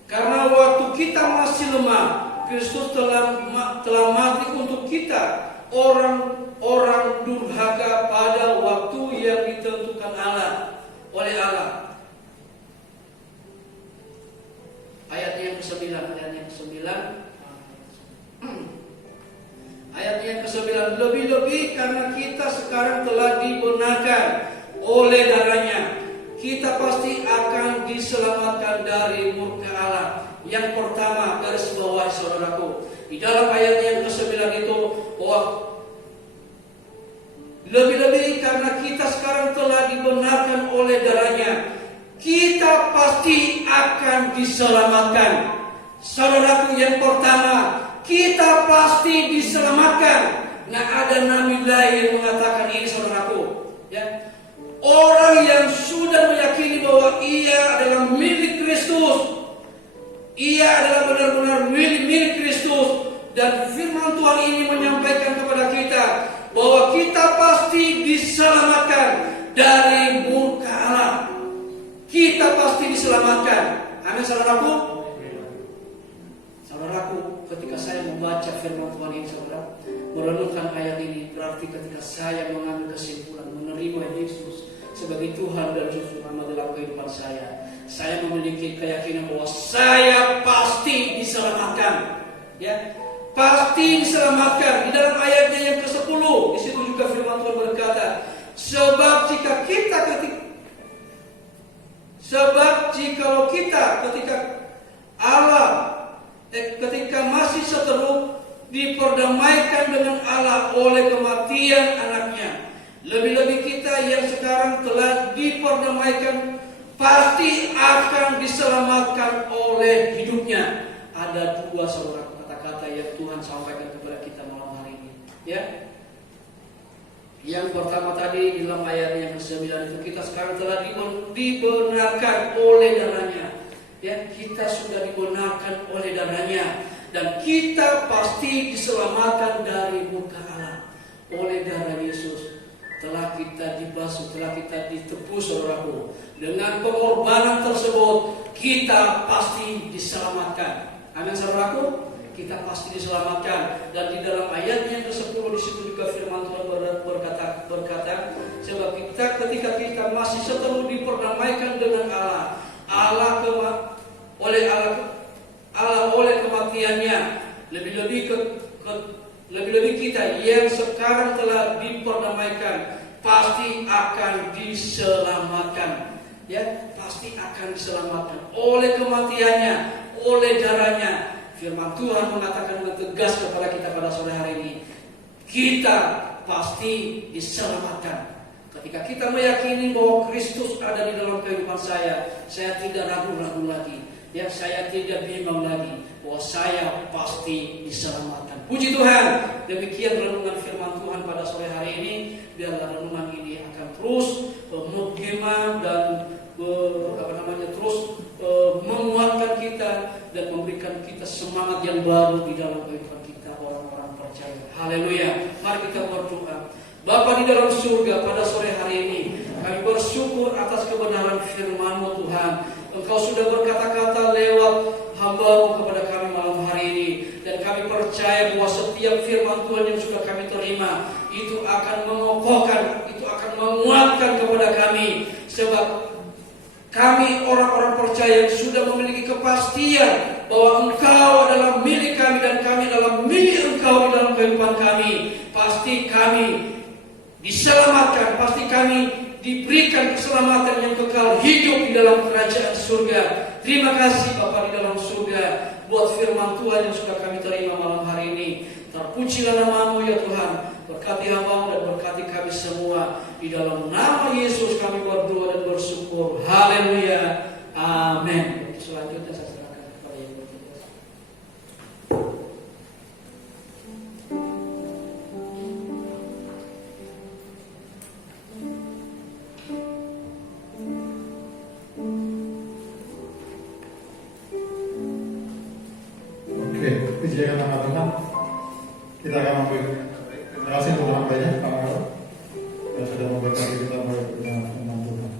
Karena waktu kita masih lemah, Kristus telah mati untuk kita, orang-orang durhaka pada waktu yang ditentukan oleh Allah. Ayat yang ke-9, ayat yang ke-9, lebih-lebih karena kita sekarang telah dibenarkan oleh darahnya, kita pasti akan diselamatkan dari murka Allah. Yang pertama, garis bawah, saudaraku, di dalam ayat yang ke-9 itu, lebih-lebih karena kita sekarang telah dibenarkan oleh darahnya, kita pasti akan diselamatkan. Saudaraku, yang pertama, kita pasti diselamatkan. Nah, ada nabi lain yang mengatakan ini, saudaraku, ya. Orang yang sudah meyakini bahwa ia adalah milik Kristus, ia adalah benar-benar milik Kristus, dan firman Tuhan ini menyampaikan kepada kita bahwa kita pasti diselamatkan dari murka Allah. Kita pasti diselamatkan. Amin, saudaraku. Saudaraku, ketika saya membaca firman Tuhan ini, saudara, merenungkan ayat ini, berarti ketika saya mengambil kesimpulan menerima Yesus sebagai Tuhan dan Juru Selamat dalam kehidupan saya memiliki keyakinan bahwa saya pasti diselamatkan. Ya, pasti diselamatkan. Di dalam ayatnya yang ke-10, di situ juga firman Tuhan berkata, sebab jikalau kita ketika ketika masih seteru diperdamaikan dengan Allah oleh kematian anaknya, lebih-lebih kita yang sekarang telah diperdamaikan pasti akan diselamatkan oleh hidupnya. Ada dua, saudara, kata-kata yang Tuhan sampaikan kepada kita malam hari ini, ya. Yang pertama tadi di dalam ayat yang ke-9 itu, kita sekarang telah dibenarkan oleh darahnya. Ya, kita sudah dibenarkan oleh darahnya, dan kita pasti diselamatkan dari murka Allah oleh darah Yesus. Telah kita dibasuh, telah kita ditebus, saudaraku. Dengan pengorbanan tersebut, kita pasti diselamatkan. Amin, saudaraku. Kita pasti diselamatkan. Dan di dalam ayat yang ke-10 di situ juga firman Tuhan berkata, sebab kita ketika kita masih seteru diperdamaikan dengan Allah oleh kematiannya, lebih-lebih kita yang sekarang telah diperdamaikan pasti akan diselamatkan. Ya, pasti akan diselamatkan oleh kematiannya, oleh darahnya. Firman Tuhan mengatakan dengan tegas kepada kita pada sore hari ini, kita pasti diselamatkan. Ketika kita meyakini bahwa Kristus ada di dalam kehidupan saya tidak ragu-ragu lagi. Ya, saya tidak bimbang lagi bahwa saya pasti diselamatkan. Puji Tuhan. Demikian renungan firman Tuhan pada sore hari ini. Biarlah renungan ini akan terus menggema dan terus menguatkan kita dan memberikan kita semangat yang baru di dalam kehidupan kita orang-orang percaya. Haleluya. Mari kita berdoa. Bapa di dalam surga, pada sore hari ini kami bersyukur atas kebenaran firman-Mu Tuhan. Engkau sudah berkata-kata lewat hamba-Mu kepada kami malam hari ini, dan kami percaya bahwa setiap firman Tuhan yang sudah kami terima itu akan mengokohkan, itu akan menguatkan kepada kami, sebab kami orang-orang percaya yang sudah memiliki kepastian bahwa Engkau adalah milik kami dan kami adalah milik Engkau di dalam kehidupan kami. Pasti kami diselamatkan, pasti kami diberikan keselamatan yang kekal hidup di dalam kerajaan surga. Terima kasih Bapa di dalam surga buat firman Tuhan yang sudah kami terima malam hari ini. Terpujilah nama-Mu ya Tuhan. Berkati hamba-Mu dan berkati kami semua. Di dalam nama Yesus kami berdoa dan bersyukur. Haleluya. Amin. Selanjutnya saya serahkan kepada Yang Bertugas. Oke, puji nama Tuhan. Kita akan ambil. Terima kasih untuk hambanya, Pak Maruf, yang sudah memberkati kita dengan firman Tuhan.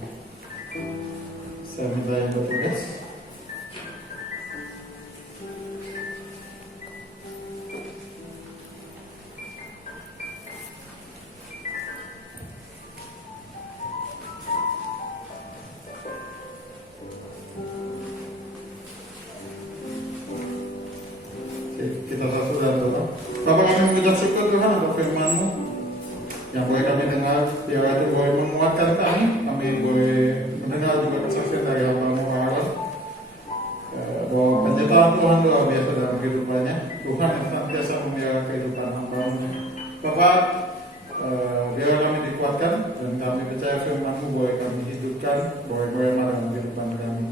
Saya minta Yang Bertugas. Kita satu dan doa. Bapa, kami mengucap syukur Tuhan untuk firman-Mu yang boleh kami dengar, biar itu boleh menguatkan kami. Kami boleh mendengar juga kesaksian dari hamba-Mu Aaron, bahwa penyertaan Tuhan luar biasa dalam kehidupannya. Tuhan yang senantiasa memelihara kehidupan hamba-Mu. Bapa, biar kami dikuatkan dan kami percaya firman-Mu boleh kami hidupkan, boleh dalam kehidupan kami.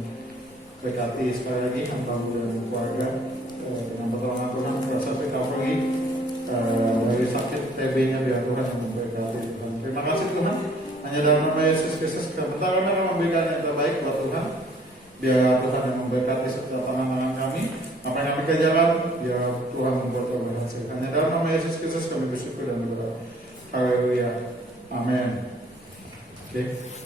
Berkati sekali lagi hamba-Mu dan keluarga. Dengan pertolongan Tuhan berasa recovery dari sakit TB-nya, biar Tuhan yang memberkati Tuhan. Terima kasih Tuhan. Hanya dalam nama Yesus Kristus sebentar kami akan memberikan yang terbaik buat Tuhan. Biar Tuhan yang memberkati setiap tangan-tangan kami. Apa yang kami kerjakan, biar Tuhan membuat Tuhan berhasil. Hanya dalam nama Yesus Kristus kami bersyukur dan berdoa. Haleluya. Amin. Oke.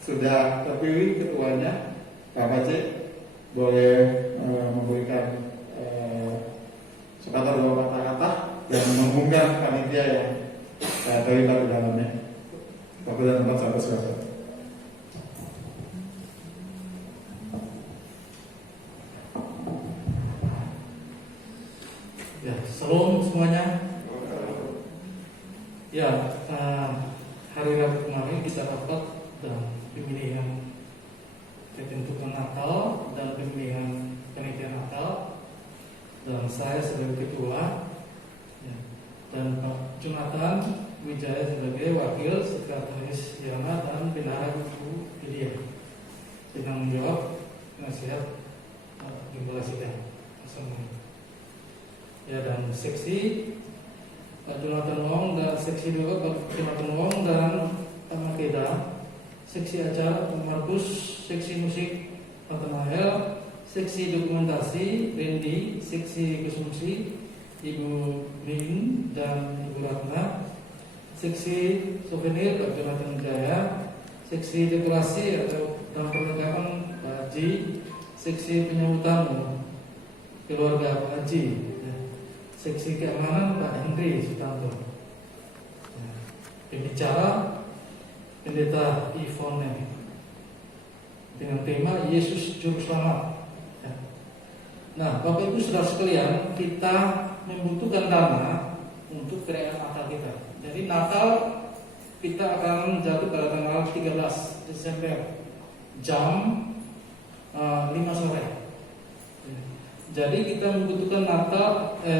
Sudah terpilih ketuanya, Pak Pace boleh memberikan sepatah dua kata-kata yang menghubungkan panitia yang terlibat di dalamnya. Waktu dan tempat sampai selesai. Ya, shalom semuanya. Ya, hari Rabu saya sebagai ketua, ya, dan Pak Jonathan Wijaya sebagai wakil sekretaris Yana dan bendahara Ibu Lydia yang menjawab nasihat jumlah sidang semua. Ya, dan seksi Pak Jonathan Wong dan seksi 2 Pak Jonathan Wong dan Pak Makeda, seksi acara Pak Markus, seksi musik Pak Tanahel, seksi dokumentasi Randy, seksi konsumsi Ibu Min dan Ibu Ratna, seksi souvenir Pak Jonathan Wijaya, seksi dekorasi atau dan perlengkapan Pak Haji, seksi penyambutan keluarga Pak Haji, ya. Seksi keamanan Pak Hendri Sutanto, ya. Pembicara Pendeta Ivone dengan tema Yesus Juru Selamat. Nah, Bapak Ibu Saudara sekalian, kita membutuhkan dana untuk perayaan Natal kita. Jadi Natal kita akan jatuh pada tanggal 13 Desember jam 5 sore. Jadi kita membutuhkan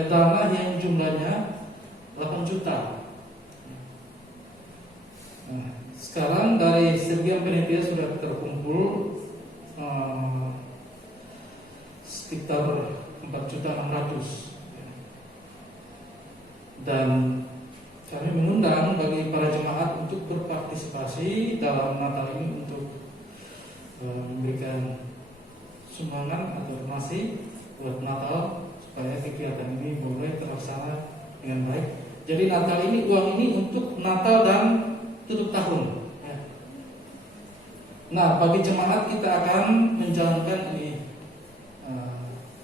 dana yang jumlahnya 8 juta. Nah, sekarang dari sebagian panitia sudah terkumpul sekitar 4.600.000, dan kami mengundang bagi para jemaat untuk berpartisipasi dalam Natal ini untuk memberikan sumbangan atau donasi buat Natal supaya kegiatan ini boleh terlaksana dengan baik. Jadi Natal ini, uang ini untuk Natal dan tutup tahun. Nah, bagi jemaat kita akan menjalankan ini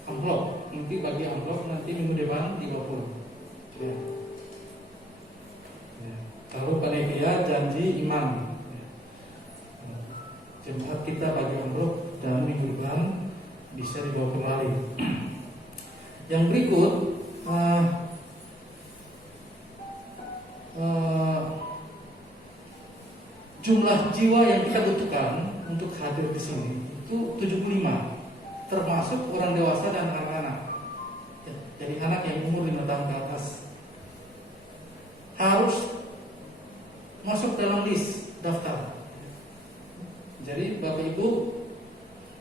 amplop. Nanti bagi amplop nanti minggu depan 30. Ya. Ya. Kalau panitia janji imam, ya. Jemaat kita bagi amplop dan minggu depan bisa dibawa kembali. Yang berikut jumlah jiwa yang kita butuhkan untuk hadir di sini itu 75, termasuk orang dewasa dan anak-anak. Jadi anak yang umur 5 tahun ke atas harus masuk dalam list daftar. Jadi Bapak Ibu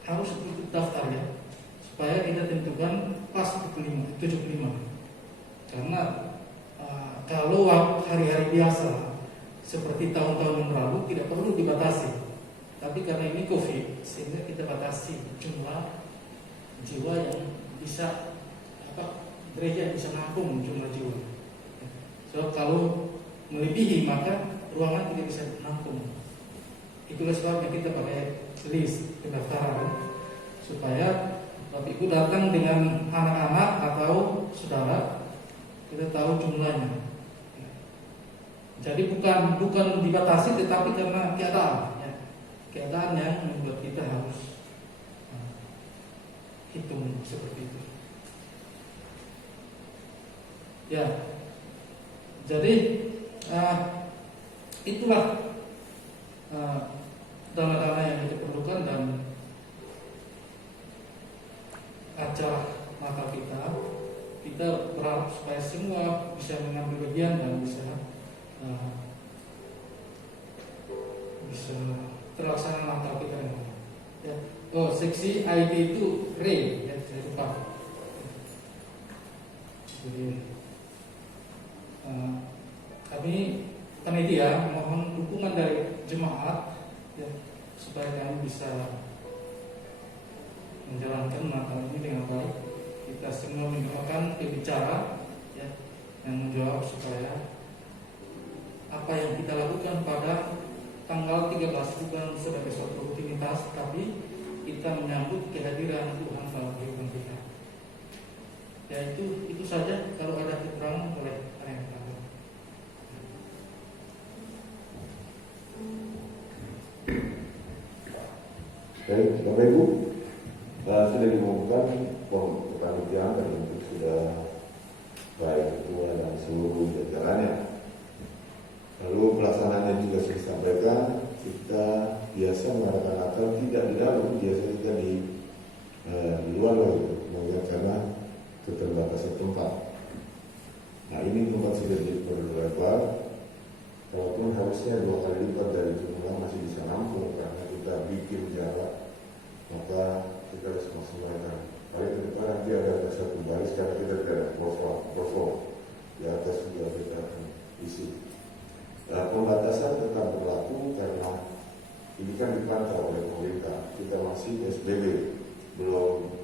harus ikut daftar ya, supaya kita tentukan pas 75. Karena kalau hari-hari biasa seperti tahun-tahun yang lalu tidak perlu dibatasi, tapi karena ini COVID sehingga kita batasi jumlah jiwa yang bisa gereja bisa nampung jumlah jiwa. So kalau melebihi maka ruangan tidak bisa menampung. Itulah sebabnya kita pakai list pendaftaran supaya Bapak Ibu datang dengan anak-anak atau saudara, kita tahu jumlahnya. Jadi bukan dibatasi, tetapi karena keadaan yang membuat kita harus hitung seperti itu. Ya, jadi itulah dana-dana yang kita perlukan dan acara Natal kita berharap supaya semua bisa mengambil bagian dan bisa terlaksana Natal kita. Ya. Oh, seksi IT itu Ray, ya, saya lupa. Jadi kami panitia mohon dukungan dari jemaat ya, supaya kami bisa menjalankan Natal ini dengan baik. Kita semua mendoakan pembicara ya, yang menjawab supaya apa yang kita lakukan pada tanggal 13 bukan sebagai suatu rutinitas, tapi kita menyambut kehadiran Tuhan dalam kehidupan kita. Ya itu saja. Kalau ada kekurangan boleh ada yang tambah. Baik, Bapak Ibu, sudah diumumkan kepanitiaan dan itu sudah baik ketua dan seluruh jajarannya. Lalu pelaksanaannya juga sudah disampaikan. Kita biasa mengadakan Natal tidak di dalam, biasanya kita di luar gitu. Karena keterbatasan tempat. Nah, ini tempat sudah diperlebar, walaupun harusnya 2 kali lipat dari jumlah masih bisa nampung karena kita bikin jarak, maka kita harus maksimalkan. Paling ke depan nanti ada satu baris karena kita tidak ada profil di atas juga kita isi. Nah, pembatasan tetap berlaku karena ini kan dipantau oleh pemerintah. Kita masih PSBB, belum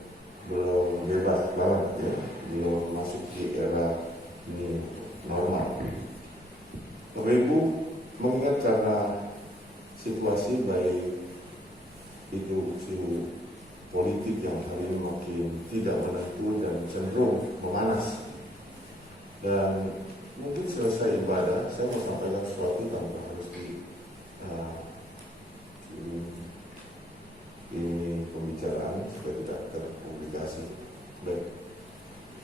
bebas banget ya, belum masuk di era ini normal. Bapak Ibu mengingat karena situasi baik itu suhu politik yang hari ini makin tidak menentu dan cenderung memanas, dan mungkin selesai ibadah saya mau sampaikan sesuatu tanpa harus ini pembicaraan supaya tidak terpublikasi. Baik.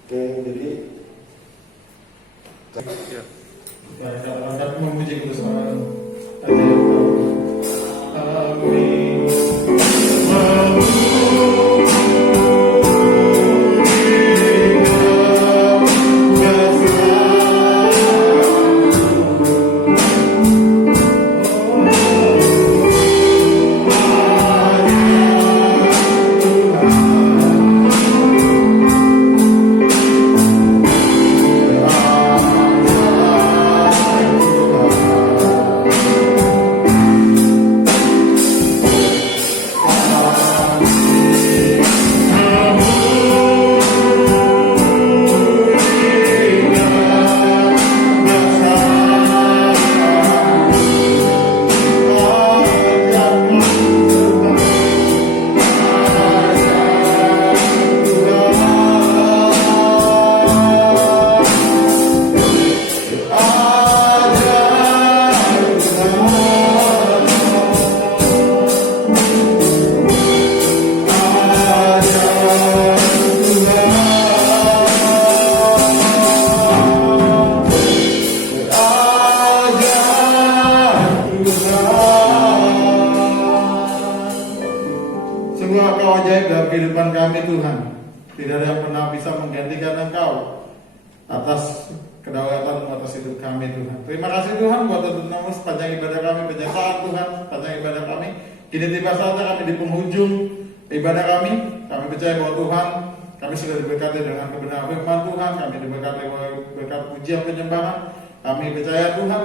Oke, jadi Baik, kami memuji kebesaran Allah. Amin. kehidupan kami Tuhan. Tidak ada yang pernah bisa menggantikan Engkau atas kedaulatan atas hidup kami Tuhan. Terima kasih Tuhan buat tuntunan sepanjang ibadah kami, penyertaan Tuhan sepanjang ibadah kami. Kini tiba saatnya kami di penghujung ibadah kami. Kami percaya bahwa Tuhan, kami sudah diberkati dengan kebenaran firman Tuhan. Kami diberkati berkat pujian penyembahan. Kami percaya Tuhan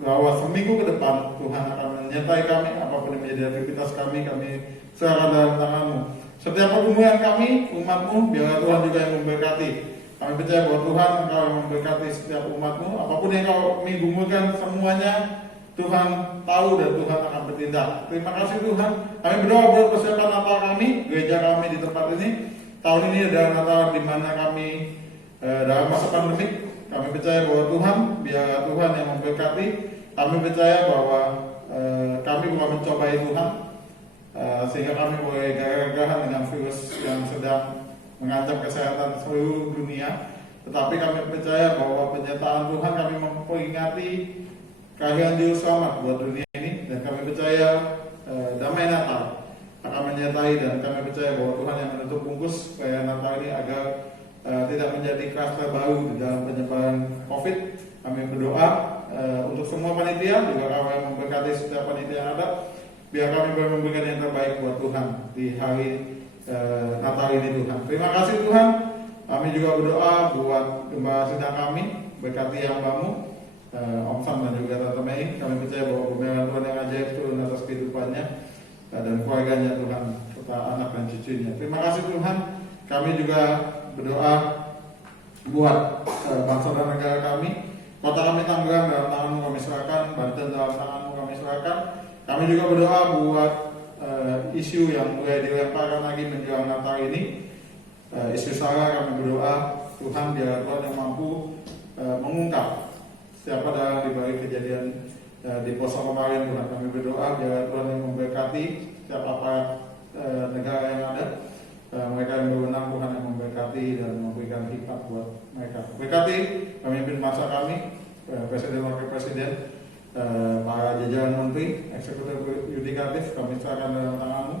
bahwa seminggu ke depan Tuhan akan menyertai kami. Apapun yang menjadi aktivitas kami serahkan dalam tangan-Mu. Setiap pergumulan kami, umat-Mu, biarlah Tuhan juga yang memberkati. Kami percaya bahwa Tuhan Engkau yang memberkati setiap umat-Mu. Apapun yang kami gumulkan semuanya, Tuhan tahu dan Tuhan akan bertindak. Terima kasih Tuhan. Kami berdoa buat persiapan Natal kami, gereja kami di tempat ini. Tahun ini adalah Natal di mana kami dalam masa pandemik. Kami percaya bahwa Tuhan, biar Tuhan yang memberkati. Kami percaya bahwa kami bukan mencobai Tuhan, sehingga kami boleh gagah-gagahan dengan virus yang sedang mengancam kesehatan seluruh dunia. Tetapi kami percaya bahwa penyertaan Tuhan, kami memperingati kehadiran Juru Selamat buat dunia ini, dan kami percaya damai Natal akan menyertai, dan kami percaya bahwa Tuhan yang menutup bungkus perayaan Natal ini agar tidak menjadi kluster baru di dalam penyebaran COVID. Kami berdoa untuk semua panitia, juga kami memberkati setiap panitia yang ada, biar kami boleh memberikan yang terbaik buat Tuhan di hari Natal ini Tuhan. Terima kasih Tuhan. Kami juga berdoa buat gembala sidang kami, berkati hamba-Mu, Om Sam dan juga Tante Mei. Kami percaya bahwa pemeliharaan Tuhan yang ajaib turun atas kehidupannya dan keluarganya Tuhan, serta anak dan cucunya. Terima kasih Tuhan. Kami juga berdoa buat bangsa dan negara kami. Kota kami Tangerang dalam tangan-Mu kami serahkan, Banten dalam tangan-Mu kami serahkan. Kami juga berdoa buat isu yang mulai dilemparkan lagi menjelang Natal ini, isu SARA. Kami berdoa Tuhan, biar Tuhan yang mampu mengungkap siapa dalam dibalik kejadian di Poso kemarin Tuhan. Kami berdoa biar Tuhan yang memberkati setiap aparat negara yang ada, mereka yang berwenang, Tuhan yang memberkati dan memberikan hikmat buat mereka. Berkati pemimpin masa kami, Presiden Wakil Presiden, para jajaran menteri, eksekutif, yudikatif, kami serahkan dalam tangan-Mu.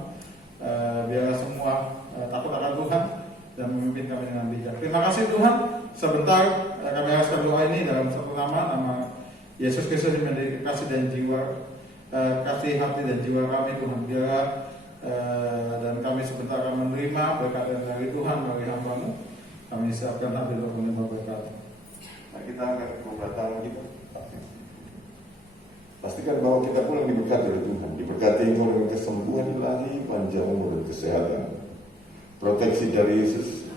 Biar semua takut akan Tuhan, dan memimpin kami dengan bijak. Terima kasih Tuhan. Sebentar kami akan doa ini dalam satu nama Yesus Kristus yang memberi kasih dan jiwa, kasih hati dan jiwa kami Tuhan. Biarlah dan kami sebentar akan menerima berkat dari Tuhan bagi hamba-Mu. Kami siapkan hati untuk menerima berkat. Nah, kita akan membatalkan kita. Pastikan bahwa kita pun yang diberkati oleh Tuhan. Diberkati engkau dengan kesembuhan ilahi, panjang umur dan kesehatan. Proteksi dari Yesus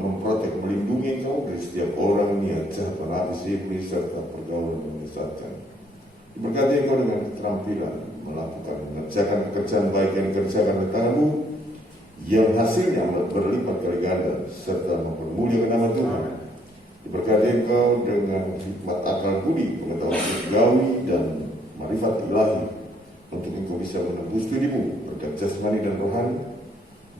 memprotek, melindungi engkau dari setiap orang niat jahat, pengaruh sihir, serta pergaulan dan menyesatkan. Diberkati engkau dengan keterampilan melakukan, mengerjakan pekerjaan baik yang dikerjakan oleh tanganmu, yang hasilnya berlipat kali ganda, serta mempermuliakan nama Tuhan. Diberkati engkau dengan hikmat akal budi, pengetahuan surgawi dan marifat ilahi, untuk engkau bisa menembus dirimu berkat jasmani dan rohani,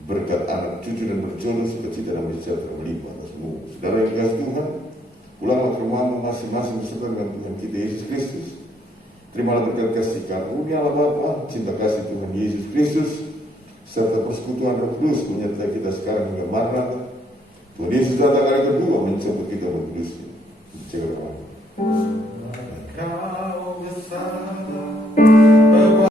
berkat anak cucu dan berjodoh sukacita dan sejahtera berlimpah atasmu. Saudara yang dikasihi Tuhan, pulanglah ke rumahmu masing-masing bersama dengan Tuhan kita Yesus Kristus. Terimalah berkat kasih karunia Allah Bapa, cinta kasih Tuhan Yesus Kristus, serta persekutuan Roh Kudus menyertai kita sekarang hingga Maranatha. Tuhan Yesus datang kali kedua menjemput kita Roh Kudus. Jaga Tuhan.